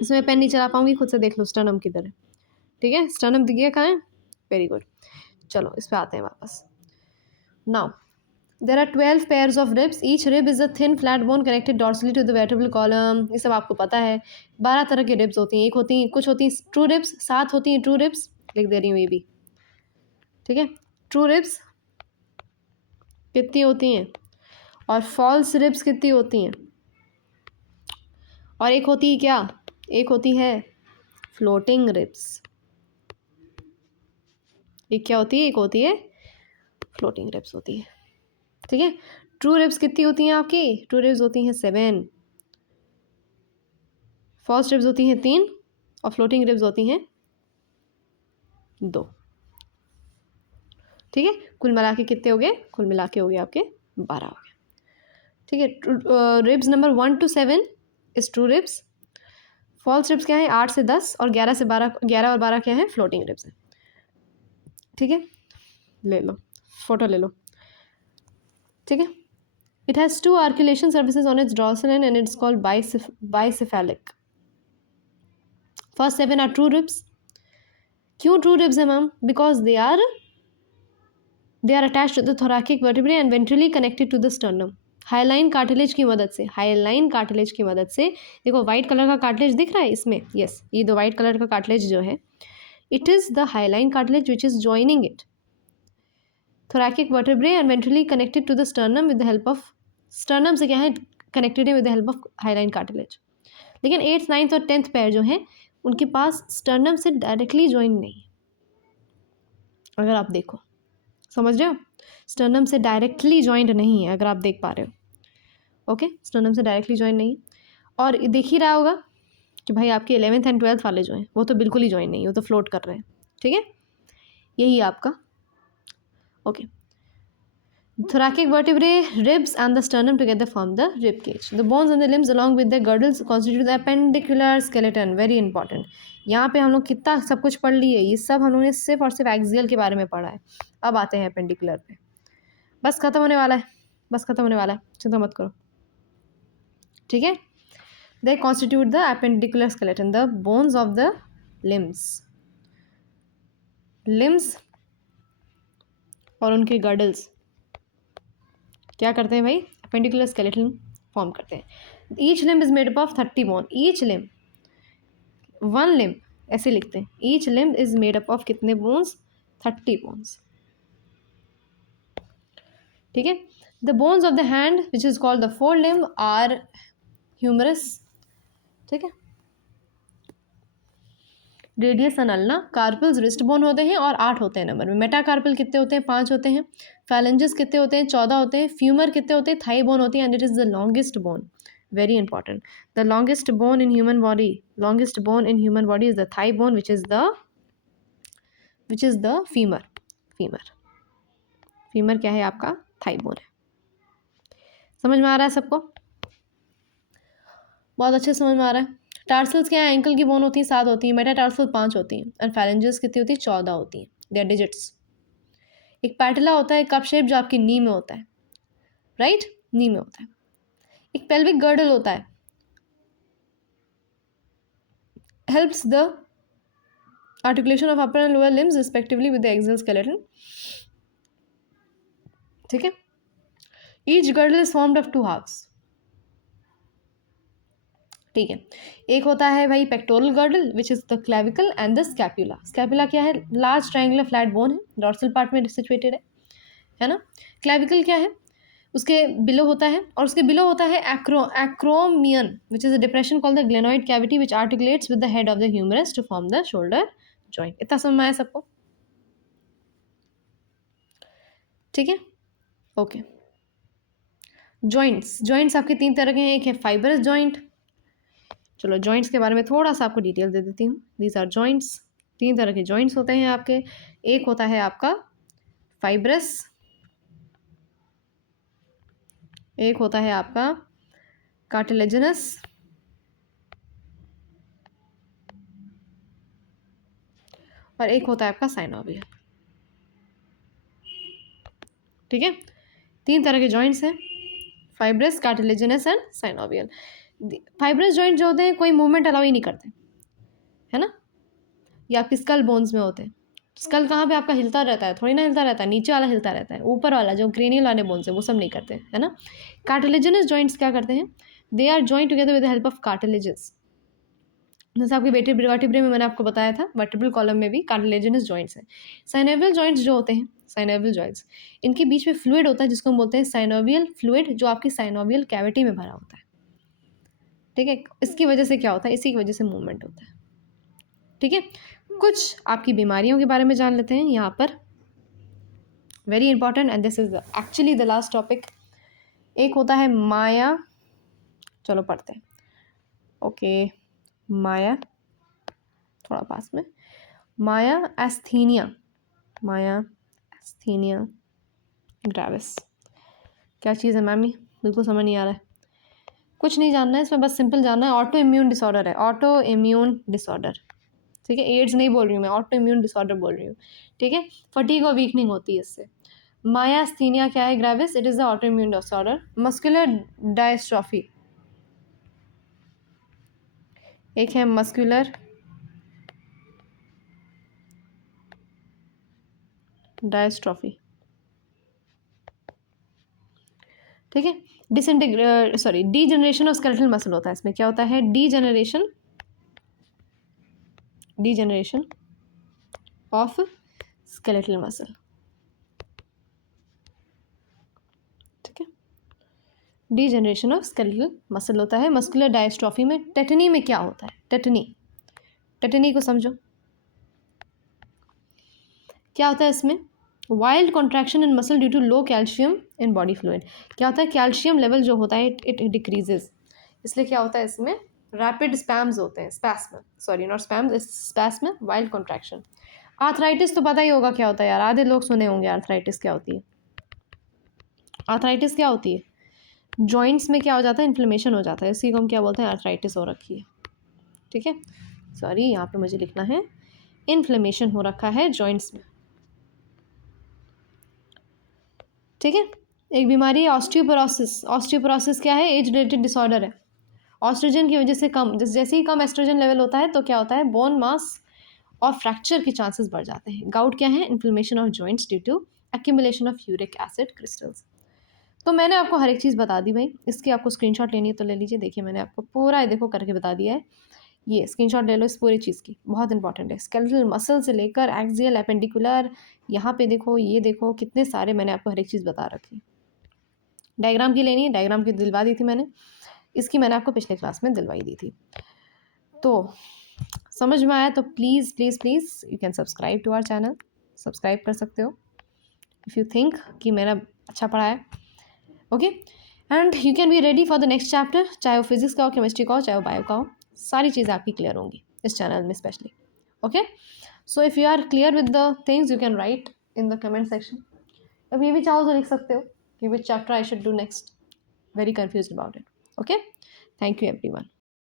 इसमें पेन नहीं चला पाऊंगी, खुद से देख लो स्टर्नम किधर है। ठीक है, स्टर्नम दिख गया कहाँ है, वेरी गुड। चलो इस पे आते हैं वापस। Now there are 12 pairs of ribs. Each rib is a thin flat bone connected dorsally to the vertebral column. ये सब आपको पता है। 12 तरह के रिब्स होती हैं, एक होती हैं, कुछ होती हैं ट्रू रिब्स, 7 होती हैं ट्रू रिब्स, लिख दे रही हूँ ये भी। ठीक है, ट्रू रिब्स कितनी होती हैं और फॉल्स रिब्स कितनी होती हैं, और एक होती है क्या, एक होती है फ्लोटिंग रिब्स। एक क्या होती है, एक होती है फ्लोटिंग रिब्स होती है। ठीक है, ट्रू रिब्स कितनी होती हैं आपकी, ट्रू रिब्स होती हैं 7, फॉल्स रिब्स होती हैं 3 और फ्लोटिंग रिब्स होती हैं 2। ठीक है, कुल मिला के कितने हो गए, कुल मिला के हो गए आपके 12 हो गए। ठीक है, ribs number 1 to 7 is true ribs. False ribs क्या है, 8 से 10 और 11 से 12, 11 और 12 क्या है, फ्लोटिंग रिब्स है। ठीक है, ले लो फोटो ले लो। ठीक है, it has 2 articulation surfaces on its dorsal end and it's called bicephalic. First 7 are true ribs. क्यों true ribs है ma'am, because they are attached to the thoracic vertebrae and ventrally connected to the sternum. Highline cartilage की मदद से, highline cartilage की मदद से, देखो white colour का कार्टिलेज दिख रहा है इसमें, यस, ये दो वाइट कलर का कार्टिलेज जो है, it is the highline cartilage which is joining it thoracic vertebrae and ventrally connected to the sternum with the help of, sternum से क्या है कनेक्टेड है with the help of hyaline cartilage। लेकिन 8th 9th और 10th पैर जो हैं उनके पास स्टर्नम से डायरेक्टली ज्वाइन नहीं है। अगर आप देखो, समझ रहे हो, स्टर्नम से डायरेक्टली ज्वाइंट नहीं है, अगर आप देख पा रहे हो। ओके, स्टर्नम से डायरेक्टली ज्वाइन नहीं, और देख ही रहा होगा कि भाई आपके 11th एंड 12th वाले जो हैं वो तो बिल्कुल ही ज्वाइन नहीं, वो तो फ्लोट कर रहे हैं, ठीक है। यही है आपका। Okay, thoracic vertebrae, ribs and the sternum together form the rib cage. The bones and the limbs along with their girdles constitute the appendicular skeleton. Very important. यहाँ पे हम लोग कितना सब कुछ पढ़ लिए, ये सब हम लोगों ने सिर्फ और सिर्फ एक्सियल के बारे में पढ़ा है। अब आते हैं अपेंडिकुलर पे। बस खत्म होने वाला है, बस खत्म होने वाला है, चिंता मत करो, ठीक है। They constitute the appendicular skeleton, the bones of the limbs. Limbs और उनके girdles क्या करते हैं भाई, अपेंडिकुलर स्केलेटन फॉर्म करते हैं। Each limb is made up of 30 bone. Each limb, one limb ऐसे लिखते हैं, each limb is made up of कितने बोन्स, 30 बोन्स, ठीक है। The bones of the hand which is called the fore limb are humerus, ठीक है। Radius and ulna, carpals wrist bone होते हैं और 8 होते हैं नंबर में। मेटाकार्पल कितने होते हैं, 5 होते हैं। फैलेंजेस कितने होते हैं, 14 होते हैं। फ्यूमर कितने होते हैं, थाई बोन होती है, and it is the longest bone. Very important, the longest bone in human body, longest bone in human body is the thigh bone which is the femur. Femur क्या है आपका, thigh bone है। समझ में आ रहा है सबको, बहुत अच्छे समझ में आ रहा है। टार्सल्स क्या है, एंकल की बोन होती है, 7 होती है। मेटाटार्सल 5 होती हैं, एंड फैलेंजेस कितनी होती है, 14 होती हैं। They are digits. एक पैटेला होता है कप शेप जो आपकी नी में होता है, राइट, नी में होता है। एक पेल्विक गर्डल होता है, helps the articulation of upper and lower limbs respectively with the axial skeleton, ठीक है। Each girdle is formed of 2 halfs, ठीक है। एक होता है भाई pectoral girdle which is the clavicle and the scapula. Scapula क्या है, लार्ज ट्रायंगुलर फ्लैट बोन है, डॉर्सल पार्ट में सिचुएटेड है ना। क्लेविकल क्या है, उसके बिलो होता है, और उसके बिलो होता है acromion which is a depression called the glenoid cavity which articulates with the head of the humerus to form the shoulder joint. इतना समझ में आया सबको, ठीक है। ओके, जॉइंट्स आपके 3 तरह के हैं। एक है फाइबरस जॉइंट, चलो जॉइंट्स के बारे में थोड़ा सा आपको डिटेल दे देती हूँ। दीज आर जॉइंट्स, 3 तरह के जॉइंट्स होते हैं आपके। एक होता है आपका फाइब्रस, एक होता है आपका कार्टिलेजिनस, और एक होता है आपका साइनोवियल, ठीक है। 3 तरह के जॉइंट्स हैं, fibrous, cartilaginous and synovial. Fibrous joint जो होते हैं कोई मूवमेंट अलाउ ही नहीं करते, है ना। ये आपकी स्कल बोन्स में होते हैं। स्कल कहाँ पे आपका हिलता रहता है, थोड़ी ना हिलता रहता है, नीचे वाला हिलता रहता है, ऊपर वाला जो क्रेनियल वाले बोन्स है वो सब नहीं करते, है ना। कार्टिलेजिनस जॉइंट्स क्या करते हैं, they are joint together with the help of cartilages. जैसे आपके वर्टिब्रे में मैंने आपको बताया था, वर्टिब्रल कॉलम में भी कार्टिलेजिनस जॉइंट्स हैं। साइनोवियल जॉइंट्स जो होते हैं, साइनोवियल जॉइंट्स, इनके बीच में फ्लूइड होता है जिसको हम बोलते हैं साइनोवियल फ्लूइड, जो आपकी साइनोवियल कैविटी में भरा होता है, ठीक है। इसकी वजह से क्या होता है, इसी की वजह से मूवमेंट होता है, ठीक है। कुछ आपकी बीमारियों के बारे में जान लेते हैं यहाँ पर, very important, and this is actually the last topic. एक होता है माया, चलो पढ़ते हैं। ओके, माया थोड़ा पास में, माया एस्थीनिया, माया एस्थीनिया ग्रेविस। क्या चीज़ है मैमी, बिल्कुल समझ नहीं आ रहा है, कुछ नहीं जानना है इसमें, बस सिंपल जानना है। ऑटो इम्यून डिसऑर्डर है, ऑटो इम्यून डिसऑर्डर, ठीक है। एड्स नहीं बोल रही हूँ मैं, ऑटो इम्यून डिसऑर्डर बोल रही हूँ, ठीक है। फटीग और वीकनिंग होती है इससे। मायास्थीनिया क्या है, gravis, it is the autoimmune disorder. Muscular dystrophy, एक है मस्कुलर डायस्ट्रॉफी, ठीक है। डीजनरेशन ऑफ स्केलेटल मसल होता है इसमें। क्या होता है, डीजनरेशन ऑफ स्केलेटल मसल, ठीक है। डीजनरेशन ऑफ स्केलेटल मसल होता है मस्कुलर डायस्ट्रॉफी में। टेटनी में क्या होता है, टेटनी को समझो, क्या होता है इसमें, wild contraction in muscle due to low calcium in body fluid. क्या होता है, कैल्शियम लेवल जो होता है इट डिक्रीजेज, इसलिए क्या होता है इसमें रैपिड स्पैम्स होते हैं, spasm, sorry not spam, spasm, wild contraction. Arthritis तो पता ही होगा क्या होता है यार, आधे लोग सुने होंगे आर्थराइटिस क्या होती है। आर्थराइटिस क्या होती है, जॉइंट्स में क्या हो जाता है, इन्फ्लेमेशन हो जाता है, इसी को हम क्या बोलते हैं, आर्थराइटिस हो रखी है। ठीक है, सॉरी यहाँ पे मुझे लिखना है, इन्फ्लेमेशन हो रखा है जॉइंट्स में। ठीक है, एक बीमारी है ऑस्टियोपोरोसिस। ऑस्टियोपोरोसिस क्या है, एज रिलेटेड डिसऑर्डर है। ऑस्ट्रोजन की वजह से कम, जैसे ही कम एस्ट्रोजन लेवल होता है तो क्या होता है, बोन मास और फ्रैक्चर के चांसेस बढ़ जाते हैं। गाउट क्या है, inflammation of joints due to accumulation of uric acid crystals. तो मैंने आपको हर एक चीज़ बता दी भाई, इसकी आपको स्क्रीनशॉट लेनी है तो ले लीजिए। देखिए मैंने आपको पूरा देखो करके बता दिया है, ये स्क्रीनशॉट ले लो इस पूरी चीज़ की, बहुत इंपॉर्टेंट है। स्केलेटल मसल से लेकर एक्सियल, एपेंडिकुलर, यहाँ पे देखो, ये देखो, कितने सारे मैंने आपको हर एक चीज़ बता रखी। डायग्राम की लेनी है, डायग्राम की दिलवा दी थी मैंने, इसकी मैंने आपको पिछले क्लास में दिलवाई दी थी। तो समझ में आया तो please please please you can subscribe to our channel, subscribe कर सकते हो इफ़ यू थिंक कि मैंने अच्छा पढ़ाया। Okay, and you can be ready for the next chapter, चाहे वो फिजिक्स का हो, केमिस्ट्री का हो, चाहे वो बायो का हो, सारी चीज़ें आपकी क्लियर होंगी इस चैनल में specially. Okay, so if you are clear with the things you can write in the comment section. अब ये भी चाहो तो लिख सकते हो कि which chapter I should do next, very confused about it. Okay, thank you everyone.